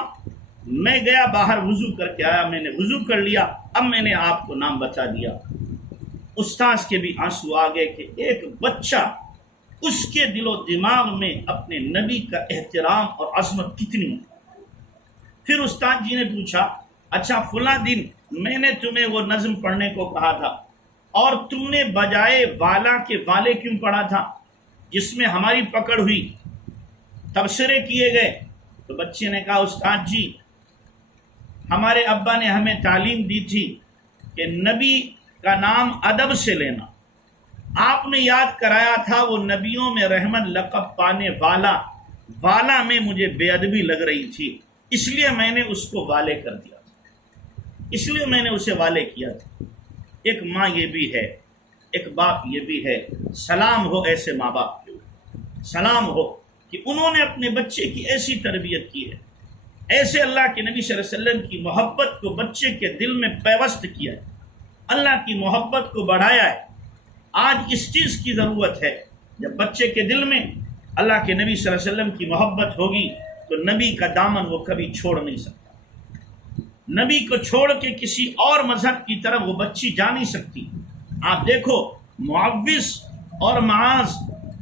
میں گیا باہر وضو کر کے آیا، میں نے وضو کر لیا، اب میں نے آپ کو نام بتا دیا۔ استاذ کے بھی آنسو آ گئے کہ ایک بچہ، اس کے دل و دماغ میں اپنے نبی کا احترام اور عظمت کتنی ہے۔ پھر استاد جی نے پوچھا اچھا فلاں دن میں نے تمہیں وہ نظم پڑھنے کو کہا تھا اور تم نے بجائے والا کے والے کیوں پڑھا تھا جس میں ہماری پکڑ ہوئی، تبصرے کیے گئے؟ تو بچے نے کہا استاد جی ہمارے ابا نے ہمیں تعلیم دی تھی کہ نبی کا نام ادب سے لینا، آپ نے یاد کرایا تھا وہ نبیوں میں رحمت لقب پانے والا میں مجھے بے ادبی لگ رہی تھی، اس لیے میں نے اس کو والے کر دیا تھا، اس لیے میں نے اسے والے کیا تھا۔ ایک ماں یہ بھی ہے، ایک باپ یہ بھی ہے، سلام ہو ایسے ماں باپ کے، سلام ہو کہ انہوں نے اپنے بچے کی ایسی تربیت کی ہے، ایسے اللہ کے نبی صلی اللہ علیہ وسلم کی محبت کو بچے کے دل میں پیوست کیا ہے، اللہ کی محبت کو بڑھایا ہے۔ آج اس چیز کی ضرورت ہے، جب بچے کے دل میں اللہ کے نبی صلی اللہ علیہ وسلم کی محبت ہوگی تو نبی کا دامن وہ کبھی چھوڑ نہیں سکتا، نبی کو چھوڑ کے کسی اور مذہب کی طرف وہ بچی جا نہیں سکتی۔ آپ دیکھو معوذ اور معاذ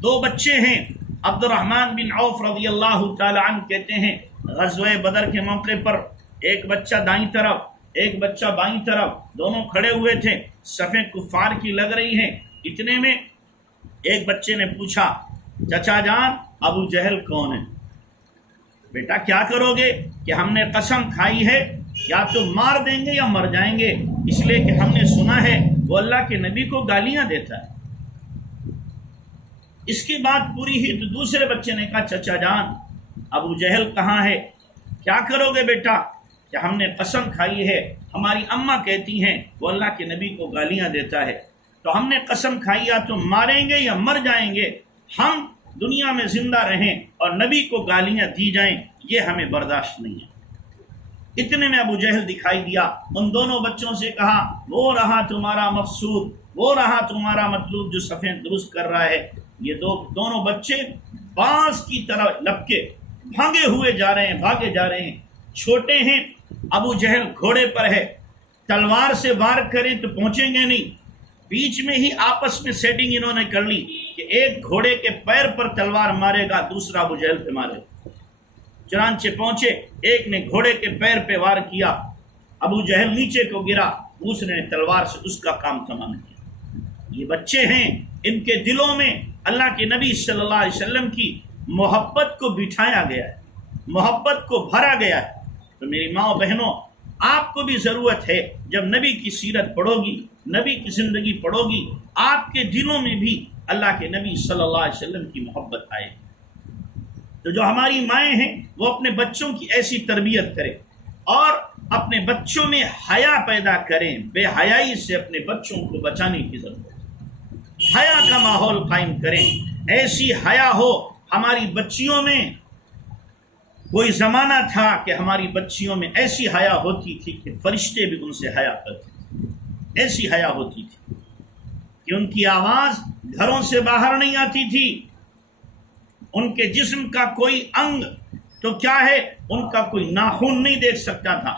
دو بچے ہیں، عبد الرحمن بن عوف رضی اللہ تعالی عنہ کہتے ہیں غزوہ بدر کے موقع پر ایک بچہ دائیں طرف ایک بچہ بائیں طرف، دونوں کھڑے ہوئے تھے، صفیں کفار کی لگ رہی ہیں، اتنے میں ایک بچے نے پوچھا چچا جان ابو جہل کون ہے؟ بیٹا کیا کرو گے؟ کہ ہم نے قسم کھائی ہے یا تو مار دیں گے یا مر جائیں گے، اس لیے کہ ہم نے سنا ہے وہ اللہ کے نبی کو گالیاں دیتا ہے۔ اس کی بات پوری ہی تو دوسرے بچے نے کہا چچا جان ابو جہل کہاں ہے؟ کیا کرو گے بیٹا؟ کہ ہم نے قسم کھائی ہے، ہماری اماں کہتی ہیں وہ اللہ کے نبی کو گالیاں دیتا ہے، تو ہم نے قسم کھائی یا تو ماریں گے یا مر جائیں گے، ہم دنیا میں زندہ رہیں اور نبی کو گالیاں دی جائیں یہ ہمیں برداشت نہیں ہے۔ اتنے میں ابو جہل دکھائی دیا، ان دونوں بچوں سے کہا وہ رہا تمہارا مقصود، وہ رہا تمہارا مطلوب جو صفیں درست کر رہا ہے۔ یہ دونوں بچے بانس کی طرح لپکے بھاگے ہوئے جا رہے ہیں، چھوٹے ہیں، ابو جہل گھوڑے پر ہے، تلوار سے وار کریں تو پہنچیں گے نہیں، بیچ میں ہی آپس میں سیٹنگ انہوں نے کر لی کہ ایک گھوڑے کے پیر پر تلوار مارے گا، دوسرا ابو جہل پہ مارے گا۔ چنانچہ پہنچے، ایک نے گھوڑے کے پیر پہ وار کیا، ابو جہل نیچے کو گرا، دوسرے نے تلوار سے اس کا کام تمام کیا۔ یہ بچے ہیں، ان کے دلوں میں اللہ کے نبی صلی اللہ علیہ وسلم کی محبت کو بٹھایا گیا ہے، محبت کو بھرا گیا ہے۔ تو میری ماں و بہنوں، آپ کو بھی ضرورت ہے جب نبی کی سیرت پڑھو گی، نبی کی زندگی پڑھو گی، آپ کے دلوں میں بھی اللہ کے نبی صلی اللہ علیہ وسلم کی محبت آئے۔ تو جو ہماری مائیں ہیں وہ اپنے بچوں کی ایسی تربیت کریں اور اپنے بچوں میں حیا پیدا کریں، بے حیائی سے اپنے بچوں کو بچانے کی ضرورت ہے۔ حیا کا ماحول قائم کریں، ایسی حیا ہو۔ ہماری بچیوں میں کوئی زمانہ تھا کہ ہماری بچیوں میں ایسی حیا ہوتی تھی کہ فرشتے بھی ان سے حیا کرتے تھے، ایسی حیا ہوتی تھی کہ ان کی آواز گھروں سے باہر نہیں آتی تھی، ان کے جسم کا کوئی انگ تو کیا ہے، ان کا کوئی ناخن نہیں دیکھ سکتا تھا،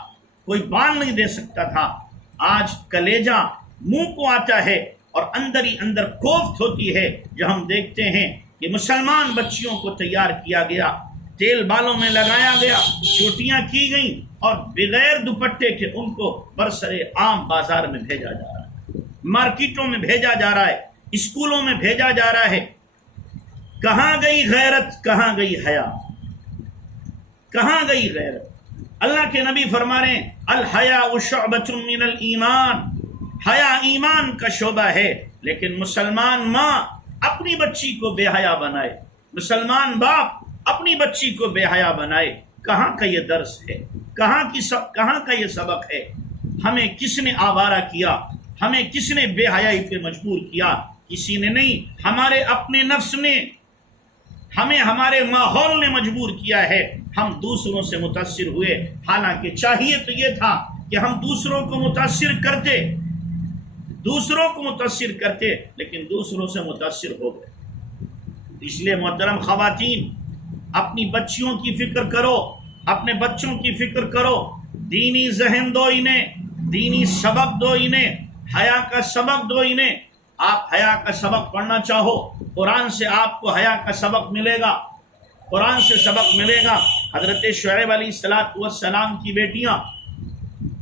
کوئی بال نہیں دے سکتا تھا۔ آج کلیجہ منہ کو آتا ہے اور اندر ہی اندر کوفت ہوتی ہے، جو ہم دیکھتے ہیں کہ مسلمان بچیوں کو تیار کیا گیا، تیل بالوں میں لگایا گیا، چوٹیاں کی گئیں اور بغیر دوپٹے کے ان کو برسر عام بازار میں بھیجا جا رہا ہے، مارکیٹوں میں بھیجا جا رہا ہے، اسکولوں میں بھیجا جا رہا ہے۔ کہاں گئی غیرت، کہاں گئی حیا، کہاں گئی غیرت؟ اللہ کے نبی فرما رہے ہیں الحیاء شعبۃ من الایمان، حیا ایمان کا شعبہ ہے۔ لیکن مسلمان ماں اپنی بچی کو بے حیا بنائے، مسلمان باپ اپنی بچی کو بے حیا بنائے، کہاں کا یہ درس ہے، کہاں کا یہ سبق ہے؟ ہمیں کس نے آوارہ کیا، ہمیں کس نے بے حیائی پہ مجبور کیا؟ کسی نے نہیں، ہمارے اپنے نفس نے، ہمیں ہمارے ماحول نے مجبور کیا ہے۔ ہم دوسروں سے متاثر ہوئے، حالانکہ چاہیے تو یہ تھا کہ ہم دوسروں کو متاثر کرتے، لیکن دوسروں سے متاثر ہو گئے۔ اس لیے محترم خواتین، اپنی بچیوں کی فکر کرو، اپنے بچوں کی فکر کرو، دینی ذہن دو انہیں، دینی سبق دو انہیں، حیا کا سبق دو انہیں۔ آپ حیا کا سبق پڑھنا چاہو، قرآن سے آپ کو حیا کا سبق ملے گا، قرآن سے سبق ملے گا۔ حضرت شعیب علیہ السلام کی بیٹیاں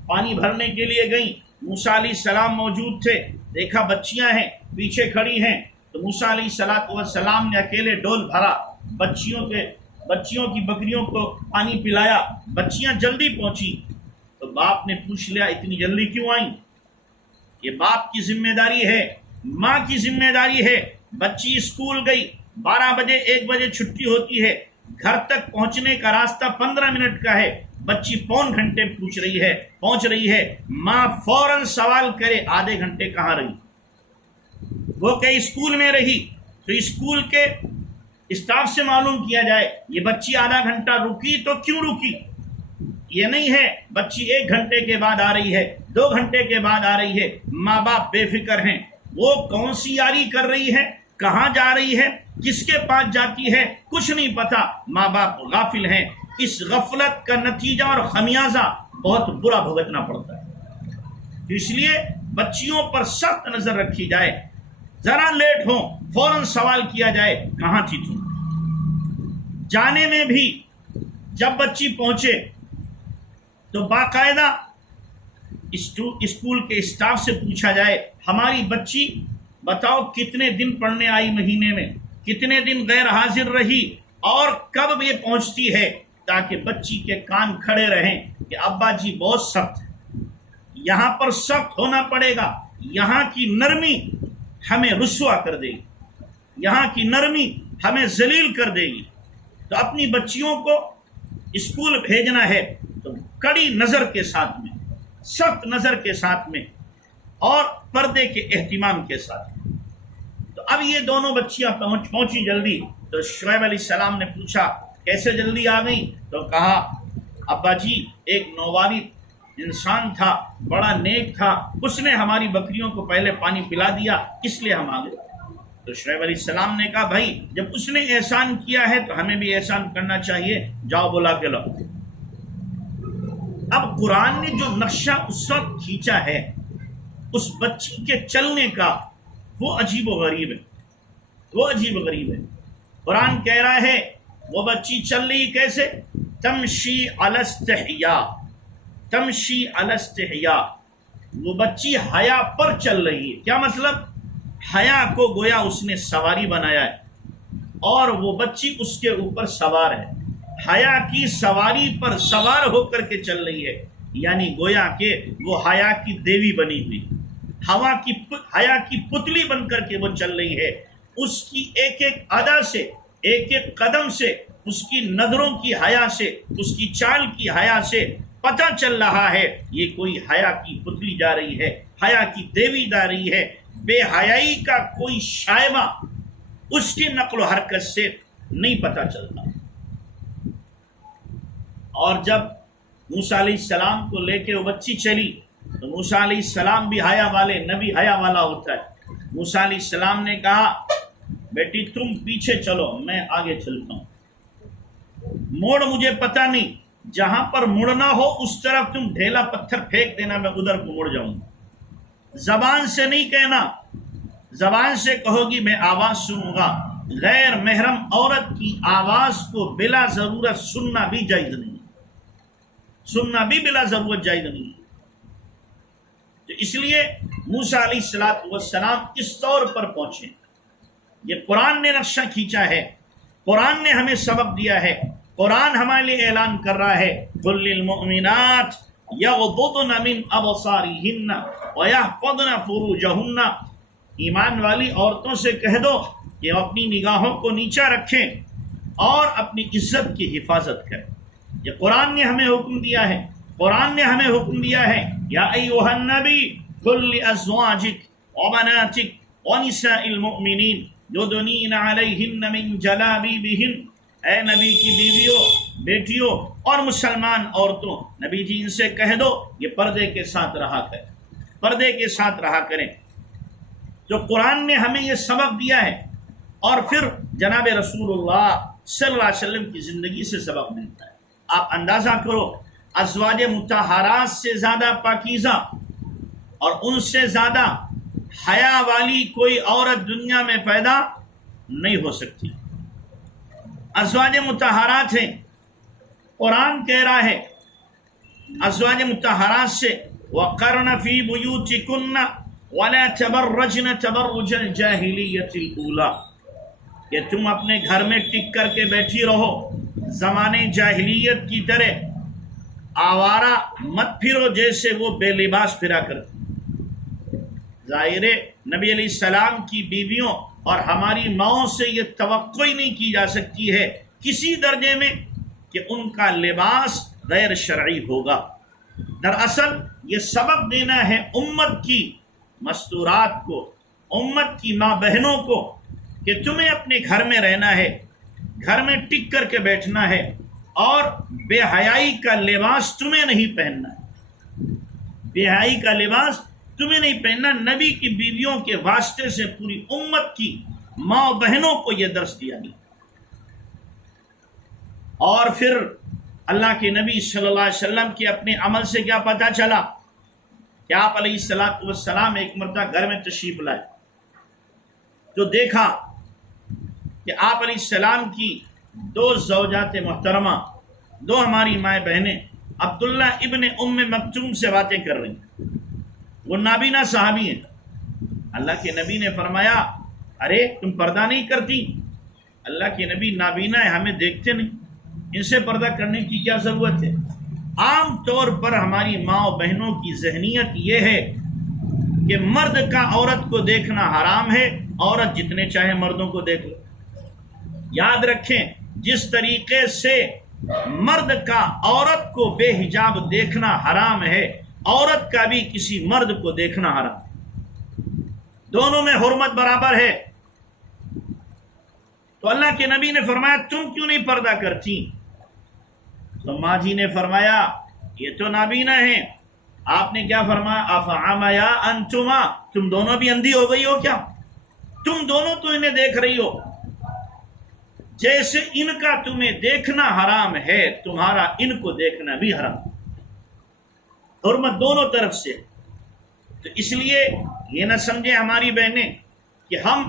پانی بھرنے کے لیے گئیں، موسیٰ علیہ السلام موجود تھے، دیکھا بچیاں ہیں پیچھے کھڑی ہیں، تو موسیٰ علیہ السلام نے اکیلے ڈول بھرا، بچیوں کی بکریوں کو پانی پلایا، بچیاں جلدی پہنچی۔ تو باپ نے پوچھ لیا اتنی جلدی کیوں آئیں؟ یہ باپ کی ذمہ داری ہے، ماں کی ذمہ داری ہے۔ بچی اسکول گئی، 12 بجے 1 بجے چھٹی ہوتی ہے، گھر تک پہنچنے کا راستہ 15 منٹ کا ہے، بچی پون گھنٹے پہنچ رہی ہے، ماں فوراً سوال کرے آدھے گھنٹے کہاں رہی؟ وہ کہ اسکول میں رہی، تو اسکول کے اسٹاف سے معلوم کیا جائے یہ بچی آدھا گھنٹہ رکی تو کیوں رکی؟ یہ نہیں ہے بچی 1 گھنٹے کے بعد آ رہی ہے، 2 گھنٹے کے بعد آ رہی ہے، ماں باپ بے فکر ہیں، وہ کون سی یاری کر رہی ہے، کہاں جا رہی ہے، کس کے پاس جاتی ہے، کچھ نہیں پتا، ماں باپ غافل ہیں۔ اس غفلت کا نتیجہ اور خمیازہ بہت برا بھگتنا پڑتا ہے۔ اس لیے بچیوں پر سخت نظر رکھی جائے، ذرا لیٹ ہو فوراً سوال کیا جائے کہاں تھی تم؟ جانے میں بھی جب بچی پہنچے تو باقاعدہ اسکول کے اسٹاف سے پوچھا جائے ہماری بچی بتاؤ کتنے دن پڑھنے آئی، مہینے میں کتنے دن غیر حاضر رہی اور کب یہ پہنچتی ہے، تاکہ بچی کے کان کھڑے رہیں کہ ابا جی بہت سخت ہے، یہاں پر سخت ہونا پڑے گا، یہاں کی نرمی ہمیں رسوا کر دے گی، یہاں کی نرمی ہمیں ذلیل کر دے گی۔ تو اپنی بچیوں کو اسکول بھیجنا ہے تو کڑی نظر کے ساتھ میں، سخت نظر کے ساتھ میں اور پردے کے اہتمام کے ساتھ۔ تو اب یہ دونوں بچیاں پہنچی جلدی، تو شعیب علیہ السلام نے پوچھا کیسے جلدی آ گئی؟ تو کہا ابا جی ایک نووالد انسان تھا، بڑا نیک تھا، اس نے ہماری بکریوں کو پہلے پانی پلا دیا، اس لیے ہم آ گئے۔ تو شعیب علیہ السلام نے کہا بھائی جب اس نے احسان کیا ہے تو ہمیں بھی احسان کرنا چاہیے، جاؤ بلا کے لاؤ۔ اب قرآن نے جو نقشہ اس وقت کھینچا ہے اس بچی کے چلنے کا، وہ عجیب و غریب ہے۔ قرآن کہہ رہا ہے وہ بچی چل رہی کیسے؟ تمشی علی استحیاء، وہ بچی حیا پر چل رہی ہے۔ کیا مطلب؟ حیا کو گویا اس نے سواری بنایا ہے اور وہ بچی اس کے اوپر سوار ہے، حیا کی سواری پر سوار ہو کر کے چل رہی ہے، یعنی گویا کہ وہ حیا کی دیوی بنی ہوئی، حیا کی پتلی بن کر کے وہ چل رہی ہے۔ اس کی ایک ایک ادا سے، ایک ایک قدم سے، اس کی نظروں کی حیا سے، اس کی چال کی حیا سے پتہ چل رہا ہے یہ کوئی حیا کی پتلی جا رہی ہے، حیا کی دیوی جا رہی ہے۔ بے حیائی کا کوئی شائبہ اس کی نقل و حرکت سے نہیں پتہ چلتا۔ اور جب موسیٰ علیہ السلام کو لے کے وہ بچی چلی تو موسیٰ علیہ السلام بھی حیا والے، نبی حیا والا ہوتا ہے۔ موسیٰ علیہ السلام نے کہا بیٹی تم پیچھے چلو میں آگے چلتا ہوں، موڑ مجھے پتہ نہیں، جہاں پر مڑنا ہو اس طرف تم ڈھیلا پتھر پھینک دینا، میں ادھر کو مڑ جاؤں گا۔ زبان سے نہیں کہنا، زبان سے کہو گی میں آواز سنوں گا، غیر محرم عورت کی آواز کو بلا ضرورت سننا بھی جائز نہیں، سننا بھی بلا ضرورت جائز نہیں۔ تو اس لیے موسیٰ علیہ السلام اس طور پر پہنچے، یہ قرآن نے نقشہ کھینچا ہے، قرآن نے ہمیں سبق دیا ہے، قرآن ہمارے لیے اعلان کر رہا ہے قُل لِّلْمُؤْمِنَاتِ یغضضن من ابصارہن ویحفظن فروجہن، ایمان والی عورتوں سے کہہ دو کہ اپنی نگاہوں کو نیچا رکھیں اور اپنی عزت کی حفاظت کریں۔ یہ قرآن نے ہمیں حکم دیا ہے، قرآن نے ہمیں حکم دیا ہے یا ایھا النبی قل لازواجک وبناتک ونساء المؤمنین یدنین علیہن من جلابیبہن، اے نبی کی بیویوں، بیٹیوں اور مسلمان عورتوں، نبی جی ان سے کہہ دو یہ پردے کے ساتھ رہا کریں، پردے کے ساتھ رہا کریں۔ جو قرآن نے ہمیں یہ سبق دیا ہے، اور پھر جناب رسول اللہ صلی اللہ علیہ وسلم کی زندگی سے سبق ملتا ہے۔ آپ اندازہ کرو، ازواج مطہرات سے زیادہ پاکیزہ اور ان سے زیادہ حیا والی کوئی عورت دنیا میں پیدا نہیں ہو سکتی۔ ازواج مطہرات ہیں، قرآن کہہ رہا ہے ازواج مطہرات سے وَقَرْنَ فِي بُيُوتِكُنَّ وَلَا تَبَرَّجْنَ تَبَرُّجَ الْجَاهِلِيَّةِ الْأُولَىٰ، کہ تم اپنے گھر میں ٹک کر کے بیٹھی رہو، زمانے جاہلیت کی طرح آوارہ مت پھرو جیسے وہ بے لباس پھرا کرتی۔ ظاہر نبی علیہ السلام کی بیویوں اور ہماری ماؤں سے یہ توقع ہی نہیں کی جا سکتی ہے کسی درجے میں کہ ان کا لباس غیر شرعی ہوگا۔ دراصل یہ سبق دینا ہے امت کی مستورات کو، امت کی ماں بہنوں کو، کہ تمہیں اپنے گھر میں رہنا ہے، گھر میں ٹک کر کے بیٹھنا ہے، اور بے حیائی کا لباس تمہیں نہیں پہننا ہے، بے حیائی کا لباس تمہیں نہیں پہننا۔ نبی کی بیویوں کے واسطے سے پوری امت کی ماں بہنوں کو یہ درس دیا گیا۔ اور پھر اللہ کے نبی صلی اللہ علیہ وسلم کے اپنے عمل سے کیا پتہ چلا کہ آپ علیہ السلام ایک مرتبہ گھر میں تشریف لائے تو دیکھا کہ آپ علیہ السلام کی دو زوجات محترمہ، دو ہماری مائیں بہنیں عبداللہ ابن ام مکتوم سے باتیں کر رہی ہیں، وہ نابینا صحابی ہیں۔ اللہ کے نبی نے فرمایا ارے تم پردہ نہیں کرتی؟ اللہ کے نبی نابینا ہے، ہمیں دیکھتے نہیں، ان سے پردہ کرنے کی کیا ضرورت ہے؟ عام طور پر ہماری ماں و بہنوں کی ذہنیت یہ ہے کہ مرد کا عورت کو دیکھنا حرام ہے، عورت جتنے چاہے مردوں کو دیکھ لو۔ یاد رکھیں، جس طریقے سے مرد کا عورت کو بے حجاب دیکھنا حرام ہے، عورت کا بھی کسی مرد کو دیکھنا حرام ہے، دونوں میں حرمت برابر ہے۔ تو اللہ کے نبی نے فرمایا تم کیوں نہیں پردہ کرتی؟ تو ماں جی نے فرمایا یہ تو نابینا ہیں۔ آپ نے کیا فرمایا؟ افعمیا انتما، تم دونوں بھی اندھی ہو گئی ہو کیا؟ تم دونوں تو انہیں دیکھ رہی ہو، جیسے ان کا تمہیں دیکھنا حرام ہے تمہارا ان کو دیکھنا بھی حرام، حرمت دونوں طرف سے۔ تو اس لیے یہ نہ سمجھیں ہماری بہنیں کہ ہم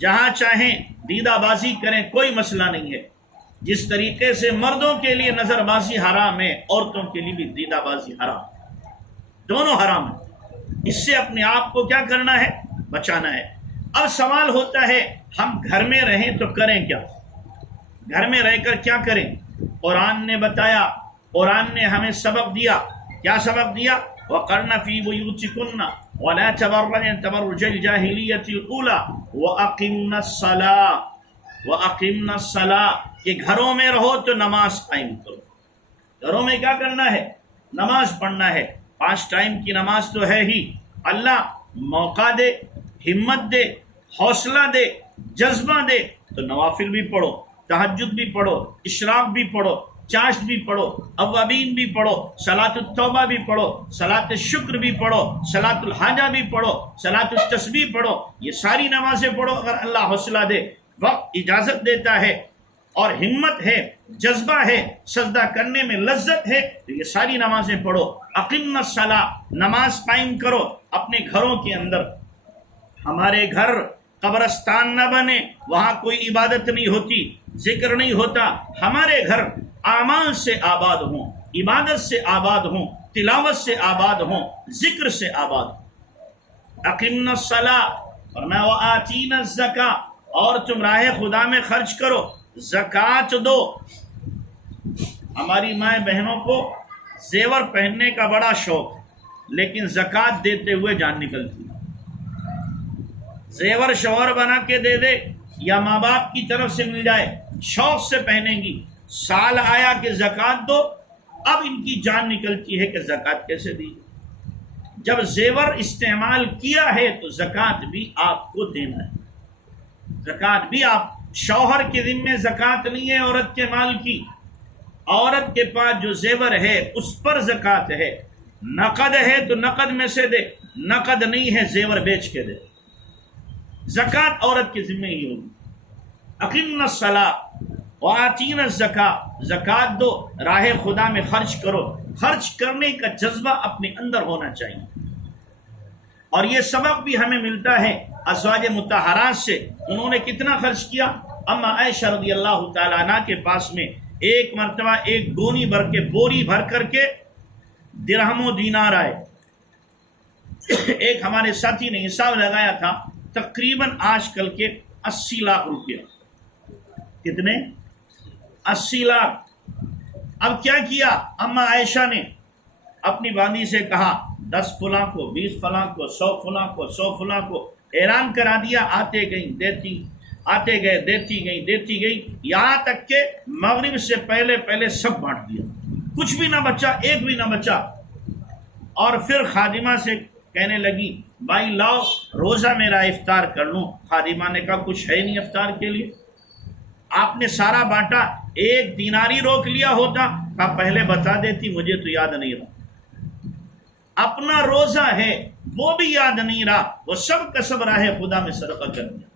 جہاں چاہیں دیدہ بازی کریں، کوئی مسئلہ نہیں ہے۔ جس طریقے سے مردوں کے لیے نظر بازی حرام ہے، عورتوں کے لیے بھی دیدہ بازی حرام ہے، دونوں حرام ہیں۔ اس سے اپنے آپ کو کیا کرنا ہے؟ بچانا ہے۔ اب سوال ہوتا ہے ہم گھر میں رہیں تو کریں کیا؟ گھر میں رہ کر کیا کریں؟ قرآن نے بتایا، قرآن نے ہمیں سبق دیا۔ کیا سبق دیا؟ وَقَرْنَ فِي بُيُوتِكُنَّ وَلَا تَبَرَّجْنَ تَبَرُّجَ الْجَاهِلِيَّةِ الْأُولَىٰ وَأَقِمْنَ الصَّلَاةَ، کہ گھروں میں رہو تو نماز قائم کرو۔ گھروں میں کیا کرنا ہے؟ نماز پڑھنا ہے۔ 5 ٹائم کی نماز تو ہے ہی، اللہ موقع دے، ہمت دے، حوصلہ دے، جذبہ دے تو نوافل بھی پڑھو، تہجد بھی پڑھو، اشراق بھی پڑھو، چاشت بھی پڑھو، اوابین بھی پڑھو، صلاۃ التوبہ بھی پڑھو، صلاۃ الشکر بھی پڑھو، صلاۃ الحاجہ بھی پڑھو، صلاۃ التسبیح پڑھو، یہ ساری نمازیں پڑھو۔ اگر اللہ حوصلہ دے وقت اجازت دیتا ہے اور ہمت ہے، جذبہ ہے، سجدہ کرنے میں لذت ہے، تو یہ ساری نمازیں پڑھو۔ اقیمنا الصلاۃ، نماز قائم کرو اپنے گھروں کے اندر۔ ہمارے گھر قبرستان نہ بنے، وہاں کوئی عبادت نہیں ہوتی، ذکر نہیں ہوتا۔ ہمارے گھر اعمال سے آباد ہوں، عبادت سے آباد ہوں، تلاوت سے آباد ہوں، ذکر سے آباد ہوں۔ اقیمنا الصلاۃ اور وآتینا الزکاۃ، اور تم راہ خدا میں خرچ کرو، زکوٰۃ دو۔ ہماری مائیں بہنوں کو زیور پہننے کا بڑا شوق ہے، لیکن زکوٰۃ دیتے ہوئے جان نکلتی ہے۔ زیور شوہر بنا کے دے دے یا ماں باپ کی طرف سے مل جائے، شوق سے پہنیں گی، سال آیا کہ زکوٰۃ دو، اب ان کی جان نکلتی ہے کہ زکوٰۃ کیسے دی۔ جب زیور استعمال کیا ہے تو زکوٰۃ بھی آپ کو دینا ہے۔ زکوٰۃ بھی آپ، شوہر کے ذمے زکوٰۃ نہیں ہے عورت کے مال کی، عورت کے پاس جو زیور ہے اس پر زکوٰۃ ہے۔ نقد ہے تو نقد میں سے دے، نقد نہیں ہے زیور بیچ کے دے۔ زکوٰۃ عورت کے ذمے ہی ہوگی۔ اقیمنا الصلاۃ وآتینا الزکاۃ، زکوٰۃ دو، راہ خدا میں خرچ کرو۔ خرچ کرنے کا جذبہ اپنے اندر ہونا چاہیے، اور یہ سبق بھی ہمیں ملتا ہے ازواج مطہرات سے۔ انہوں نے کتنا خرچ کیا؟ اما عائشہ رضی اللہ تعالیٰ عنہ کے پاس میں ایک مرتبہ ایک گونی بھر کے، بوری بھر کر کے درہم و دینار آئے۔ ایک ہمارے ساتھی نے حساب لگایا تھا، تقریباً آج کل کے 80 لاکھ روپیہ۔ کتنے؟ 80 لاکھ۔ اب کیا کیا؟ اما عائشہ نے اپنی باندی سے کہا 10 فلاں کو، 20 فلاں کو، 100 فلاں کو، 100 فلاں کو، اعلان کرا دیا۔ آتے گئی دیتی، آتے گئے دیتی گئی، دیتی گئی، یہاں تک کہ مغرب سے پہلے سب بانٹ دیا، کچھ بھی نہ بچا، ایک بھی نہ بچا۔ اور پھر خادمہ سے کہنے لگی بھائی لاؤ روزہ میرا افطار کر لوں۔ خادمہ نے کہا کچھ ہے نہیں افطار کے لیے، آپ نے سارا بانٹا، ایک دیناری روک لیا ہوتا، کہا پہلے بتا دیتی، مجھے تو یاد نہیں رہا۔ اپنا روزہ ہے وہ بھی یاد نہیں رہا، وہ سب کا سب راہ خدا میں صدقہ کر دیا۔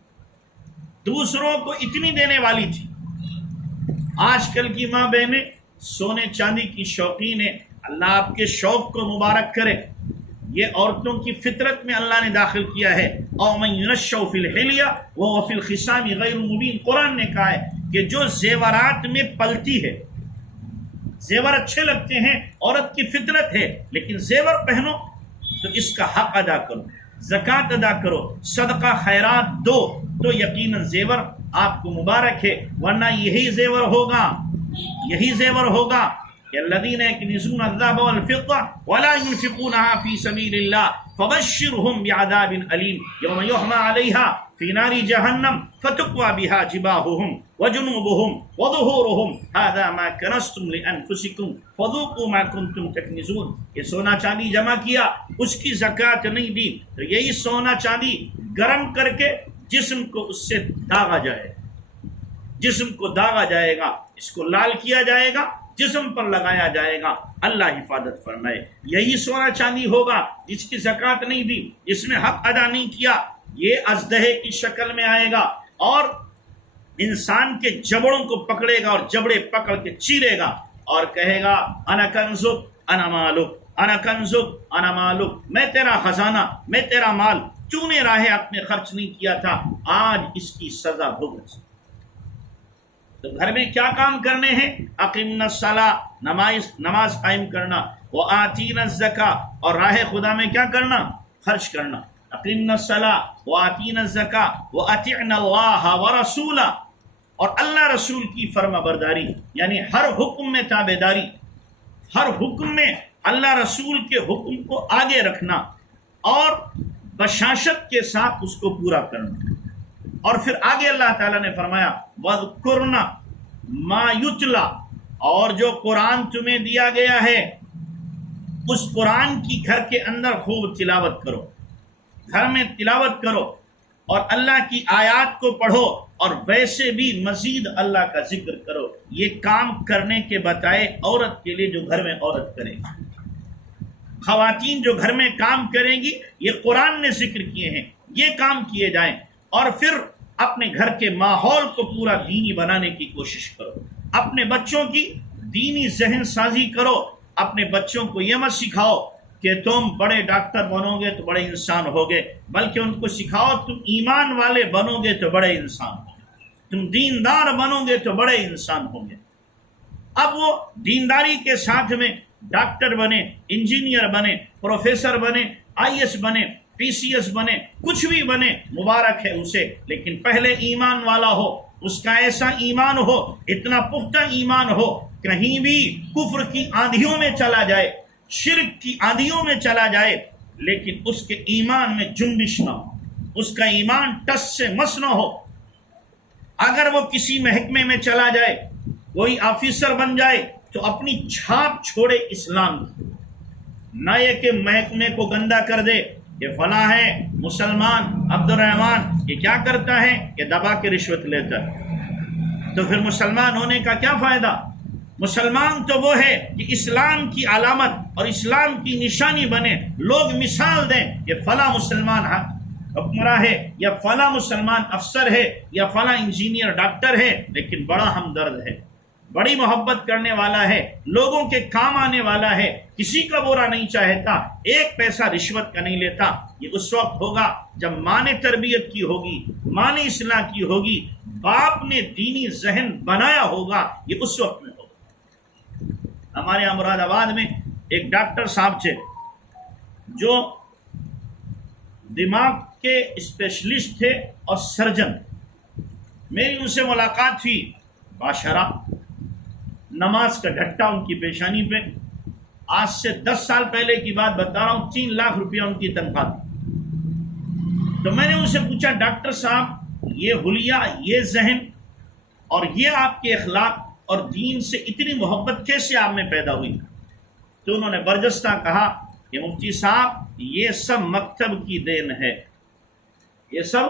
دوسروں کو اتنی دینے والی تھی۔ آج کل کی ماں بہنیں سونے چاندی کی شوقین ہیں، اللہ آپ کے شوق کو مبارک کرے۔ یہ عورتوں کی فطرت میں اللہ نے داخل کیا ہے۔ او من ينشأ فی الحلیہ وهو فی الخصام غیر مبین، قرآن نے کہا ہے کہ جو زیورات میں پلتی ہے، زیور اچھے لگتے ہیں، عورت کی فطرت ہے، لیکن زیور پہنو تو اس کا حق ادا کرو، زکوٰۃ ادا کرو، صدقہ خیرات دو، تو یقیناً زیور آپ کو مبارک ہے۔ ورنہ یہی زیور ہوگا کہ الذین یکنزون الذهب والفضة ولا ينفقونها في سبيل الله فبشرهم بعذاب أليم يوم يحمى عليها في نار جهنم فتكوى بها جباههم وجنوبهم وظهورهم هذا ما كنزتم لأنفسكم فذوقوا ما كنتم تكنزون۔ یہ سونا چاندی جمع کیا، اس کی زکوٰۃ نہیں دی، تو یہی سونا چاندی گرم کر کے جسم کو اس سے داغا جائے، جسم کو داغا جائے گا، اس کو لال کیا جائے گا، جسم پر لگایا جائے گا۔ اللہ حفاظت فرمائے۔ یہی سونا چاندی ہوگا جس کی زکوٰۃ نہیں دی، جس نے حق ادا نہیں کیا، یہ ازدہے کی شکل میں آئے گا اور انسان کے جبڑوں کو پکڑے گا اور جبڑے پکڑ کے چیرے گا اور کہے گا انا کنزک انا مالک، انا کنزک انا مالک، میں تیرا خزانہ، میں تیرا مال، تو نے راہ حق میں خرچ نہیں کیا تھا، آج اس کی سزا بھگت۔ تو گھر میں کیا کام کرنے ہیں؟ اقیمنا الصلاۃ، نماز قائم کرنا، وآتینا الزکاۃ، اور راہ خدا میں کیا کرنا؟ خرچ کرنا۔ اقیمنا الصلاۃ وآتینا الزکاۃ واطعنا اللہ ورسولہ، اور اللہ رسول کی فرما برداری، یعنی ہر حکم میں تابع داری، ہر حکم میں اللہ رسول کے حکم کو آگے رکھنا اور بشاشت کے ساتھ اس کو پورا کرنا۔ اور پھر آگے اللہ تعالیٰ نے فرمایا وَذْكُرْنَ مَا يُتْلَى، اور جو قرآن تمہیں دیا گیا ہے اس قرآن کی گھر کے اندر خوب تلاوت کرو، گھر میں تلاوت کرو اور اللہ کی آیات کو پڑھو، اور ویسے بھی مزید اللہ کا ذکر کرو۔ یہ کام کرنے کے بتائے عورت کے لیے جو گھر میں عورت کرے گی، خواتین جو گھر میں کام کریں گی، یہ قرآن نے ذکر کیے ہیں، یہ کام کیے جائیں۔ اور پھر اپنے گھر کے ماحول کو پورا دینی بنانے کی کوشش کرو، اپنے بچوں کی دینی ذہن سازی کرو، اپنے بچوں کو یہ مت سکھاؤ کہ تم بڑے ڈاکٹر بنو گے تو بڑے انسان ہوگے، بلکہ ان کو سکھاؤ تم ایمان والے بنو گے تو بڑے انسان ہوگے، تم دیندار بنو گے تو بڑے انسان ہوں گے۔ اب وہ دینداری کے ساتھ میں ڈاکٹر بنے، انجینئر بنے، پروفیسر بنے، آئی ایس بنے، پی سی ایس بنے، کچھ بھی بنے، مبارک ہے اسے، لیکن پہلے ایمان والا ہو، اس کا ایسا ایمان ہو، اتنا پختہ ایمان ہو، کہیں بھی کفر کی آندھیوں میں چلا جائے، شرک کی آندھیوں میں چلا جائے، لیکن اس کے ایمان میں جنبش نہ ہو، اس کا ایمان ٹس سے مس نہ ہو۔ اگر وہ کسی محکمے میں چلا جائے، کوئی آفیسر بن جائے، تو اپنی چھاپ چھوڑے اسلام کی، نہ یہ کہ محکمے کو گندا کر دے، یہ فلاں ہے مسلمان عبد الرحمان، یہ کیا کرتا ہے، یہ دبا کے رشوت لیتا ہے، تو پھر مسلمان ہونے کا کیا فائدہ؟ مسلمان تو وہ ہے کہ اسلام کی علامت اور اسلام کی نشانی بنے، لوگ مثال دیں کہ فلاں مسلمان حکمراں ہے، یا فلاں مسلمان افسر ہے، یا فلاں انجینئر ڈاکٹر ہے، لیکن بڑا ہمدرد ہے، بڑی محبت کرنے والا ہے، لوگوں کے کام آنے والا ہے، کسی کا برا نہیں چاہتا، ایک پیسہ رشوت کا نہیں لیتا۔ یہ اس وقت ہوگا جب ماں نے تربیت کی ہوگی، ماں نے اصلاح کی ہوگی، باپ نے دینی ذہن بنایا ہوگا، یہ اس وقت میں ہوگا۔ ہمارے یہاں مراد آباد میں ایک ڈاکٹر صاحب تھے جو دماغ کے اسپیشلسٹ تھے اور سرجن، میری ان سے ملاقات تھی، باشرہ نماز کا ڈھٹا ان کی پیشانی پہ، آج سے 10 سال پہلے کی بات بتا رہا ہوں، 3 لاکھ روپیہ ان کی تنخواہ تھی۔ تو میں نے ان سے پوچھا، ڈاکٹر صاحب یہ حلیہ، یہ ذہن اور یہ آپ کے اخلاق اور دین سے اتنی محبت کیسے آپ میں پیدا ہوئی؟ تو انہوں نے برجستہ کہا کہ مفتی صاحب یہ سب مکتب کی دین ہے، یہ سب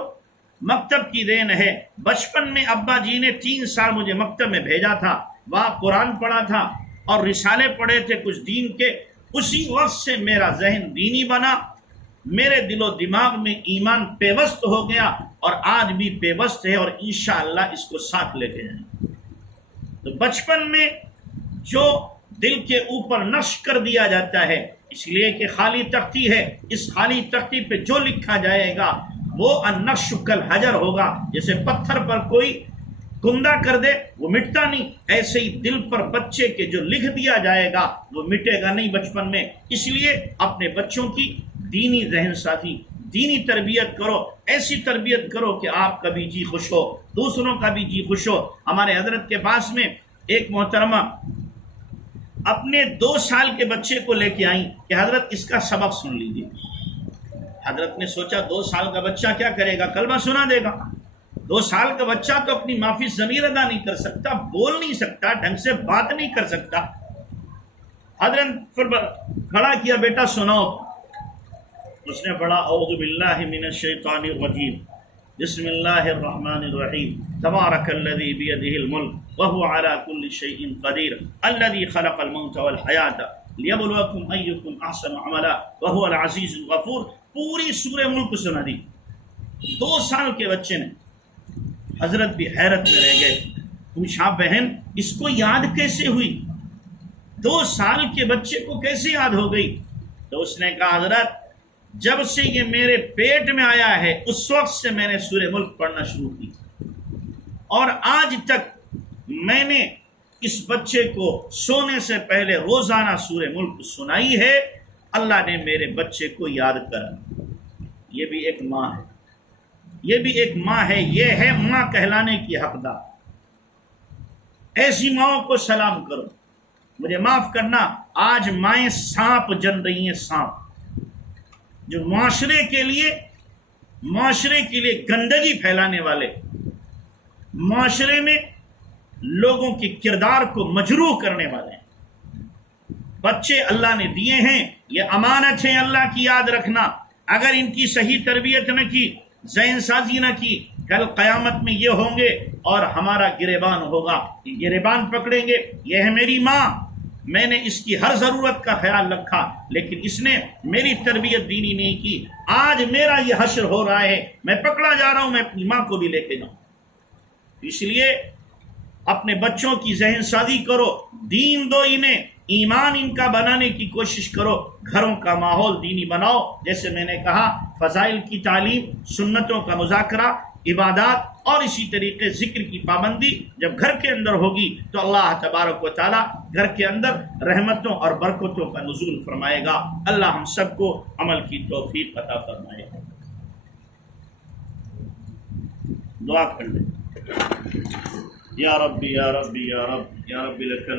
مکتب کی دین ہے۔ بچپن میں ابا جی نے 3 سال مجھے مکتب میں بھیجا تھا، وہاں قرآن پڑھا تھا اور رسالے پڑھے تھے کچھ دین کے، اسی وقت سے میرا ذہن دینی بنا، میرے دل و دماغ میں ایمان پیوست ہو گیا اور آج بھی پیوست ہے، اور انشاءاللہ اس کو ساتھ لے کے جائیں۔ تو بچپن میں جو دل کے اوپر نقش کر دیا جاتا ہے، اس لیے کہ خالی تختی ہے، اس خالی تختی پہ جو لکھا جائے گا وہ النقش کالحجر ہوگا، جیسے پتھر پر کوئی کندہ کر دے وہ مٹتا نہیں، ایسے ہی دل پر بچے کے جو لکھ دیا جائے گا وہ مٹے گا نہیں بچپن میں۔ اس لیے اپنے بچوں کی دینی ذہن سازی، دینی تربیت کرو، ایسی تربیت کرو کہ آپ کا بھی جی خوش ہو، دوسروں کا بھی جی خوش ہو۔ ہمارے حضرت کے پاس میں ایک محترمہ اپنے 2 سال کے بچے کو لے کے آئیں کہ حضرت اس کا سبق سن لیجیے۔ حضرت نے سوچا 2 سال کا بچہ کیا کرے گا، کلمہ سنا دے گا۔ 2 سال کا بچہ تو اپنی معافی ضمیر ادا نہیں کر سکتا، بول نہیں سکتا، ڈھنگ سے بات نہیں کر سکتا۔ حضرت پھر کھڑا کیا، بیٹا سناؤ۔ اس نے پڑھا اعوذ باللہ من الشیطان الرجیم، بسم اللہ الرحمن الرحیم، تبارک الذی بیدہ الملک وہو علی کل شیء قدیر، الذی خلق الموت والحیاۃ لیبلوکم ایکم احسن عملا وہو العزیز الغفور۔ پوری سورہ ملک سنا دی 2 سال کے بچے نے۔ حضرت بھی حیرت میں رہ گئے، پوچھا بہن اس کو یاد کیسے ہوئی، 2 سال کے بچے کو کیسے یاد ہو گئی؟ تو اس نے کہا حضرت جب سے یہ میرے پیٹ میں آیا ہے اس وقت سے میں نے سورہ ملک پڑھنا شروع کی، اور آج تک میں نے اس بچے کو سونے سے پہلے روزانہ سورہ ملک سنائی ہے۔ اللہ نے میرے بچے کو یاد کرا۔ یہ بھی ایک ماں ہے، یہ بھی ایک ماں ہے، یہ ہے ماں کہلانے کی حقدار۔ ایسی ماں کو سلام کرو۔ مجھے معاف کرنا، آج مائیں سانپ جن رہی ہیں، سانپ جو معاشرے کے لیے گندگی پھیلانے والے، معاشرے میں لوگوں کے کردار کو مجروح کرنے والے ہیں۔ بچے اللہ نے دیے ہیں، یہ امانت ہے اللہ کی، یاد رکھنا۔ اگر ان کی صحیح تربیت نہ کی، ذہن سازی نہ کی، کل قیامت میں یہ ہوں گے اور ہمارا گریبان ہوگا، یہ گریبان پکڑیں گے۔ یہ ہے میری ماں، میں نے اس کی ہر ضرورت کا خیال رکھا، لیکن اس نے میری تربیت دینی نہیں کی۔ آج میرا یہ حشر ہو رہا ہے، میں پکڑا جا رہا ہوں، میں اپنی ماں کو بھی لے کے جاؤں۔ اس لیے اپنے بچوں کی ذہن سازی کرو، دین دو انہیں، ایمان ان کا بنانے کی کوشش کرو، گھروں کا ماحول دینی بناؤ۔ جیسے میں نے کہا، فضائل کی تعلیم، سنتوں کا مذاکرہ، عبادات، اور اسی طریقے ذکر کی پابندی جب گھر کے اندر ہوگی تو اللہ تبارک و تعالی گھر کے اندر رحمتوں اور برکتوں کا نزول فرمائے گا۔ اللہ ہم سب کو عمل کی توفیق عطا فرمائے گا۔ دعا کر لیں۔ یا ربی یا ربی یا رب یا رب لک